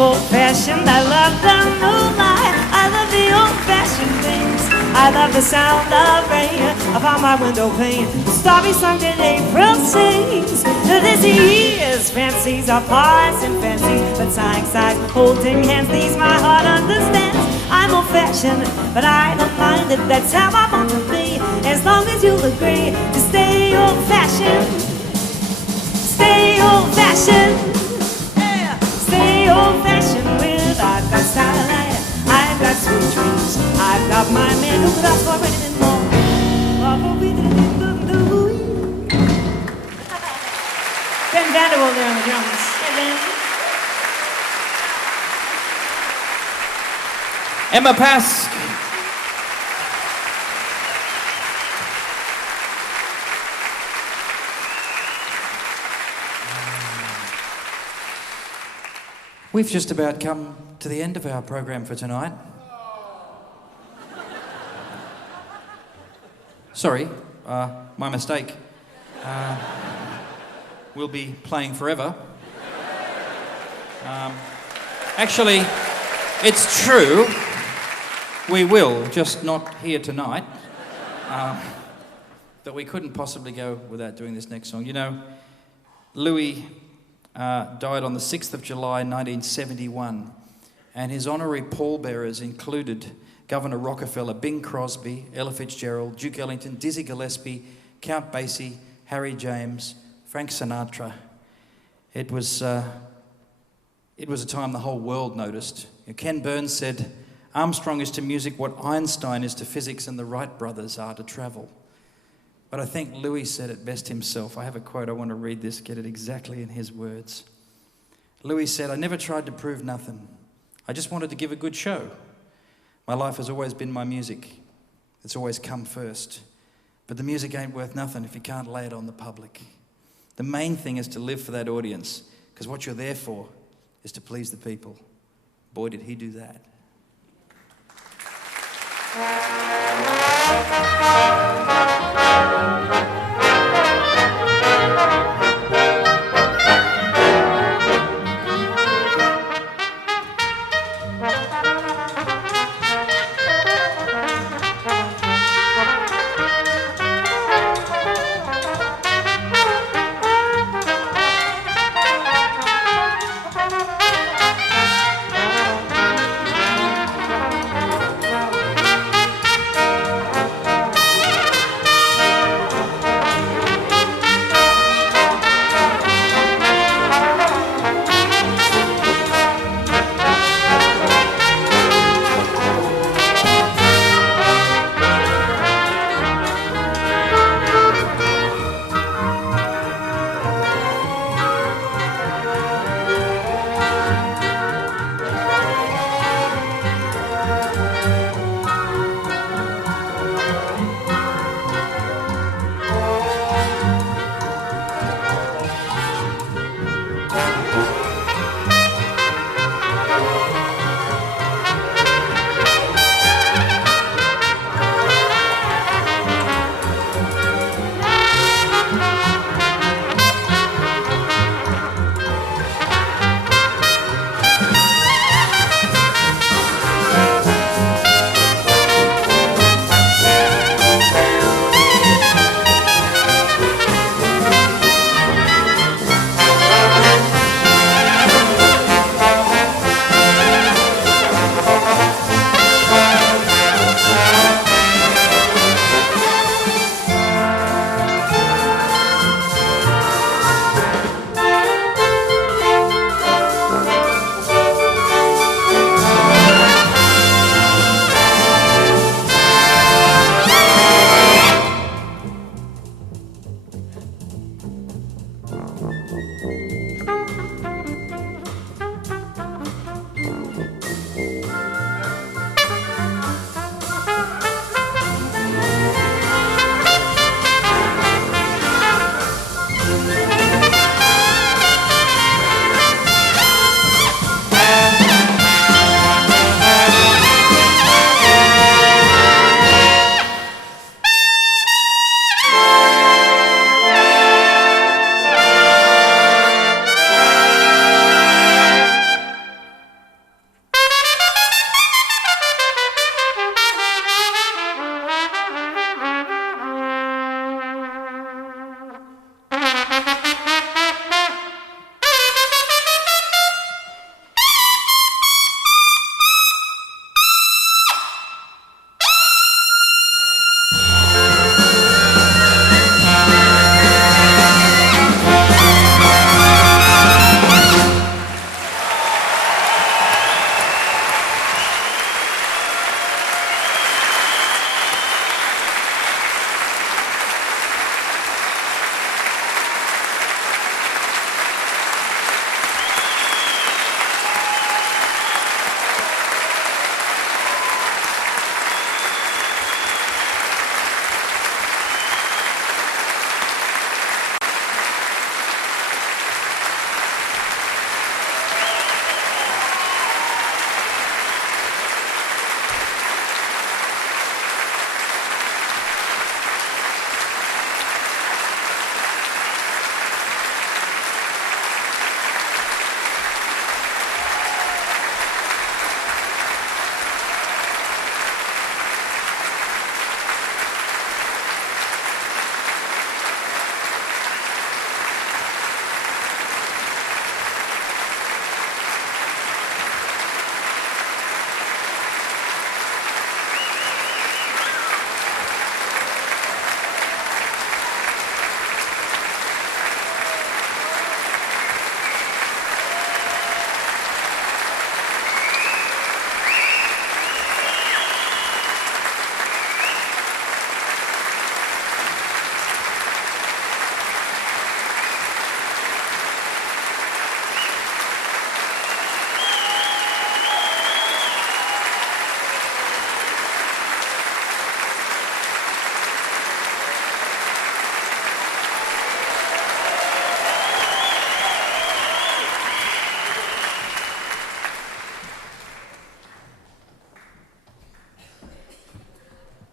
Old-fashioned, I love the moonlight, I love the old-fashioned things. I love the sound of rain upon my window pane, the starry song that April sings. This year's fancies are parts and fancies, but sighs holding hands, these my heart understands. I'm old-fashioned, but I don't mind it. That's how I want to be, as long as you'll agree to stay old-fashioned. Stay old-fashioned. Stay old-fashioned with I've got style, I've got sweet dreams, I've got my man who could ask for anything more. Ben Vanderbilt there on the drums. Hey, Ben. Emma Pask. We've just about come to the end of our program for tonight. Sorry, my mistake. We'll be playing forever. Actually, it's true. We will, just not here tonight. But we couldn't possibly go without doing this next song. You know, Louis died on the 6th of July 1971, and his honorary pallbearers included Governor Rockefeller, Bing Crosby, Ella Fitzgerald, Duke Ellington, Dizzy Gillespie, Count Basie, Harry James, Frank Sinatra. It was a time the whole world noticed. Ken Burns said, "Armstrong is to music what Einstein is to physics and the Wright brothers are to travel." But I think Louis said it best himself. I have a quote, I want to read this, get it exactly in his words. Louis said, "I never tried to prove nothing. I just wanted to give a good show. My life has always been my music. It's always come first. But the music ain't worth nothing if you can't lay it on the public. The main thing is to live for that audience, because what you're there for is to please the people." Boy, did he do that.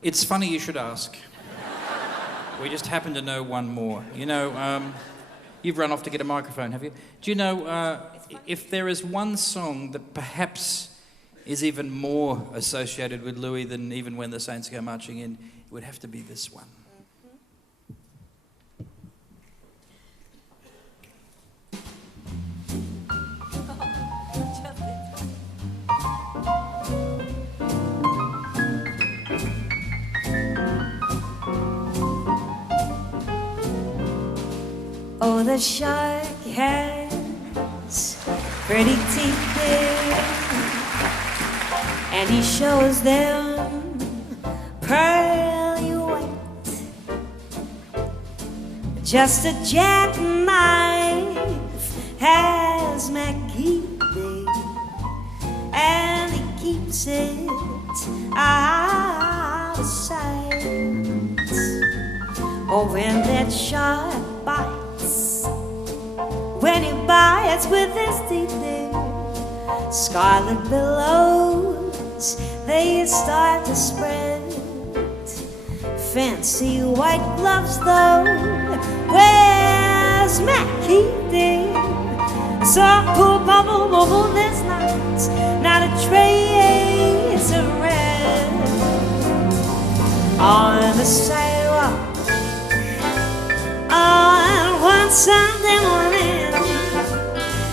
It's funny you should ask. We just happen to know one more. You know, you've run off to get a microphone, have you? Do you know, if there is one song that perhaps is even more associated with Louis than Even When the Saints Go Marching In, it would have to be this one. Oh, the shark has pretty teeth there, and he shows them pearly white. Just a jackknife has Mack there, and he keeps it out of sight. Oh, when that shark bites, when he bites with his teeth there, scarlet billows, they start to spread. Fancy white gloves though, where's Mackey there? So cool bubble bubble, there's not a trace of red on the sidewalk. On one Sunday morning,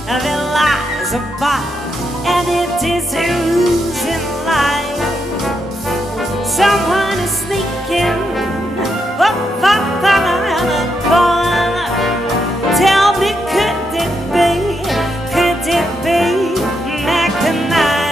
there lies a bottle and it is oozing light. Someone is sneaking up around the corner. Tell me, could it be Mack the Knife?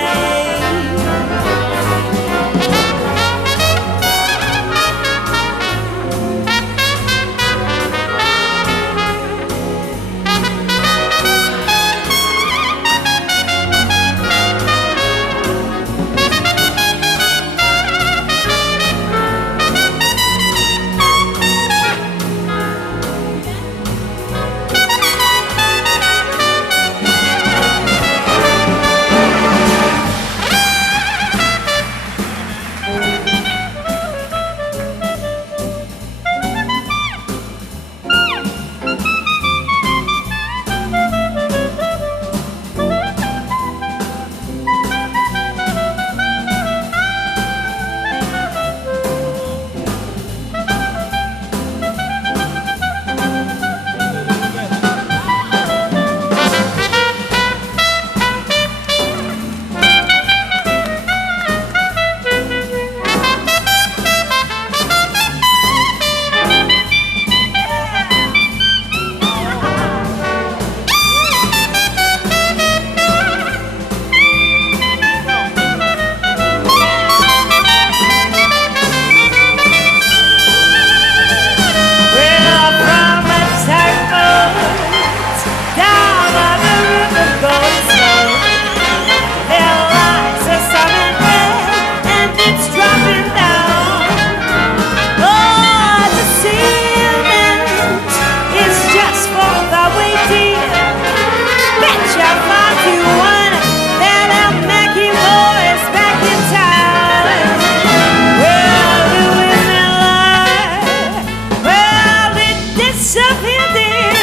disappeared in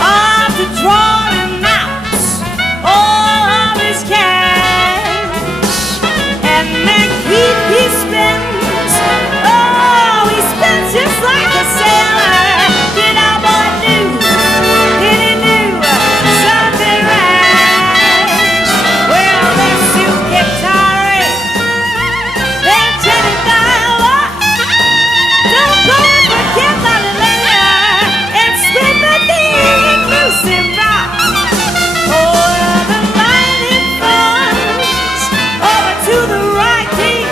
after drawing out all of his cash. And Mack he spends, oh, he spends just like a sailor. Did our boy do? Did he do something rash? Well, they still kept tiring. They're telling dialogue. Don't go and forget that later and spend the thing loose and rock. Oh, the mighty funds over to the right beat.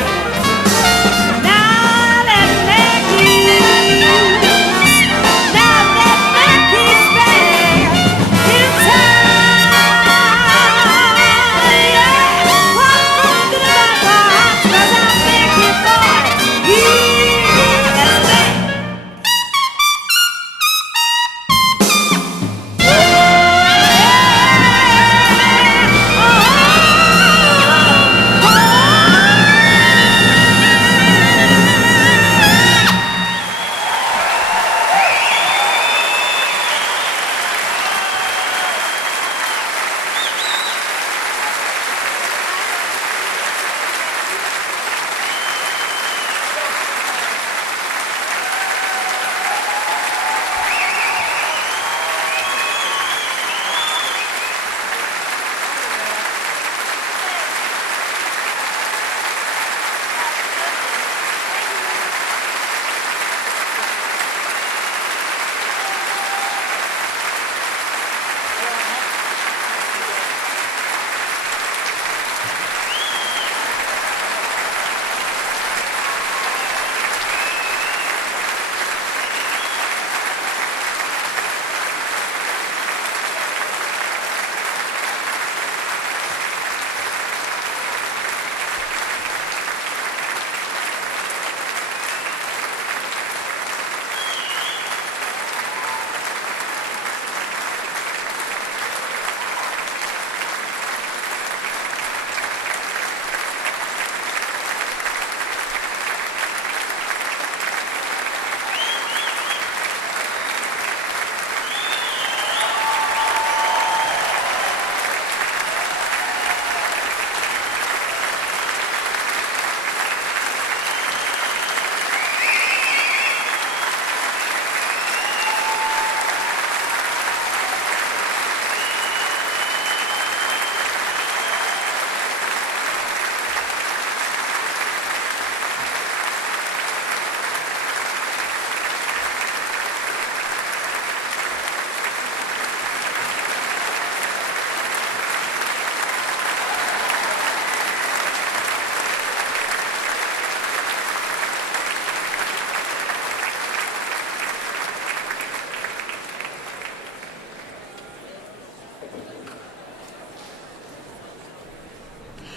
Now that Mackie's back in town. Yeah, walk from the box, 'cause I'm thinking, boy, that's me.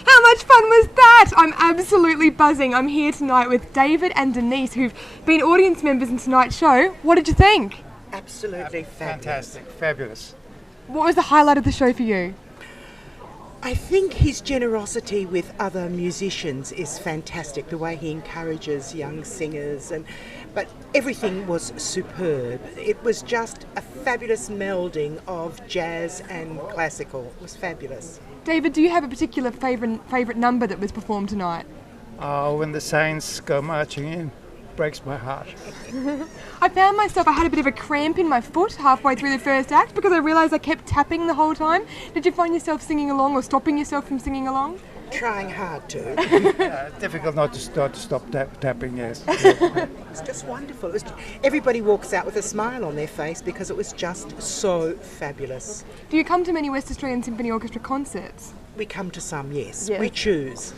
How much fun was that? I'm absolutely buzzing. I'm here tonight with David and Denise, who've been audience members in tonight's show. What did you think? Absolutely fabulous. Fantastic, fabulous. What was the highlight of the show for you? I think his generosity with other musicians is fantastic, the way he encourages young singers, but everything was superb. It was just a fabulous melding of jazz and classical. It was fabulous. David, do you have a particular favourite number that was performed tonight? When the Saints go marching in, breaks my heart. I found myself, I had a bit of a cramp in my foot halfway through the first act because I realised I kept tapping the whole time. Did you find yourself singing along or stopping yourself from singing along? Trying hard to. Difficult not to stop tapping, yes. It's just wonderful. Everybody walks out with a smile on their face because it was just so fabulous. Do you come to many West Australian Symphony Orchestra concerts? We come to some, yes. Yes. We choose.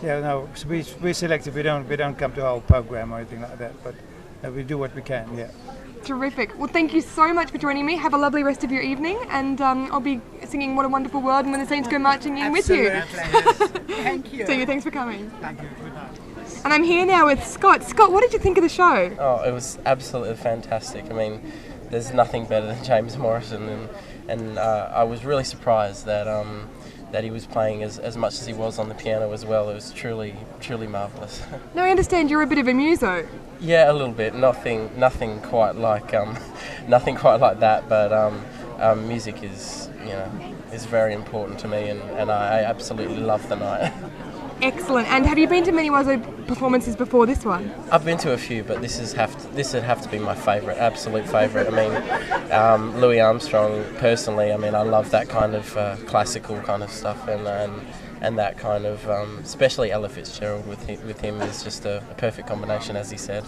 Yeah, no, we're selective. We don't come to our program or anything like that, but we do what we can, yeah. Terrific. Well, thank you so much for joining me. Have a lovely rest of your evening, and I'll be singing What a Wonderful World and When the Saints Go Marching In with you. Thank you. See you. Thanks for coming. Thank you. Good night. And I'm here now with Scott. Scott, what did you think of the show? Oh, it was absolutely fantastic. I mean, there's nothing better than James Morrison, and I was really surprised that that he was playing as much as he was on the piano as well. It was truly marvellous. Now I understand you're a bit of a muso. Yeah, a little bit. Nothing quite like nothing quite like that. But music is very important to me, and I absolutely love the night. Excellent. And have you been to many Wazo performances before this one? I've been to a few, but this would have to be my favourite, absolute favourite. I mean, Louis Armstrong, personally, I mean, I love that kind of classical kind of stuff, and that kind of, especially Ella Fitzgerald with him is just a perfect combination, as he said.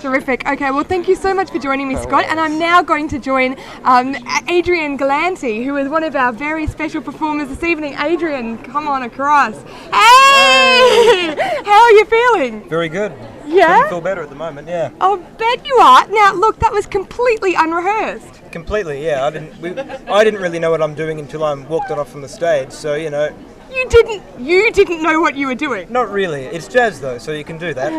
Terrific. Okay, well, thank you so much for joining me, Scott. And I'm now going to join Adrian Galanti, who is one of our very special performers this evening. Adrian, come on across. Hey! How are you feeling? Very good. Yeah? Couldn't feel better at the moment, yeah. I'll bet you are. Now, look, that was completely unrehearsed. Completely, yeah. I didn't really know what I'm doing until I walked on off from the stage, so, you know. You didn't know what you were doing? Not really. It's jazz, though, so you can do that.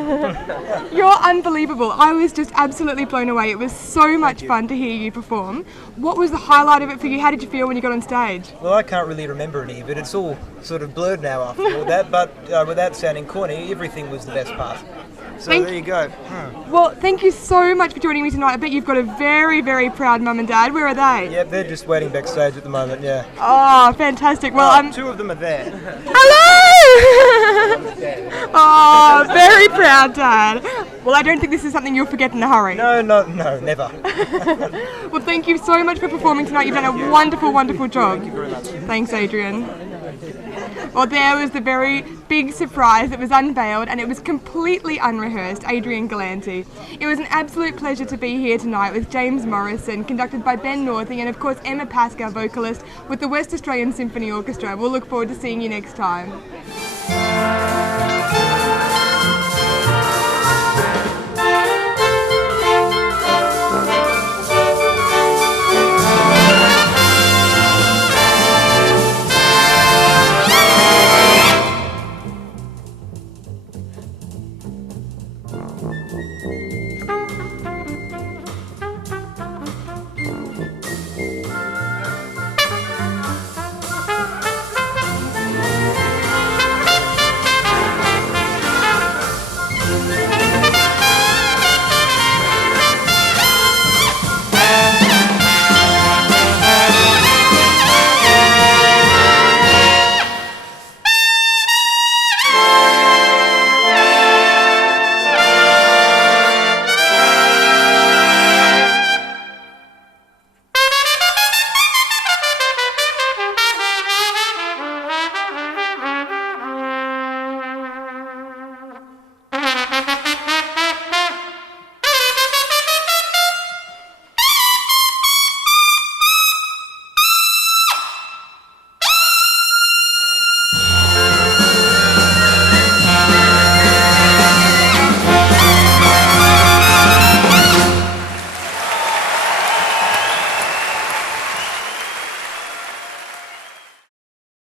You're unbelievable. I was just absolutely blown away. It was so much fun to hear you perform. What was the highlight of it for you? How did you feel when you got on stage? Well, I can't really remember any of it. It's all sort of blurred now after all that, but without sounding corny, everything was the best part. So there you go. Well, thank you so much for joining me tonight. I bet you've got a very, very proud mum and dad. Where are they? Yep, they're just waiting backstage at the moment, yeah. Oh, fantastic. Well, two of them are there. Hello! Oh, very proud dad. Well, I don't think this is something you'll forget in a hurry. No, never. Well, thank you so much for performing tonight. You've done a wonderful, wonderful job. Thank you very much. Thanks, Adrian. Well, there was the very big surprise that was unveiled, and it was completely unrehearsed, Adrian Galanti. It was an absolute pleasure to be here tonight with James Morrison, conducted by Ben Northey, and of course Emma Pask, our vocalist, with the West Australian Symphony Orchestra. We'll look forward to seeing you next time.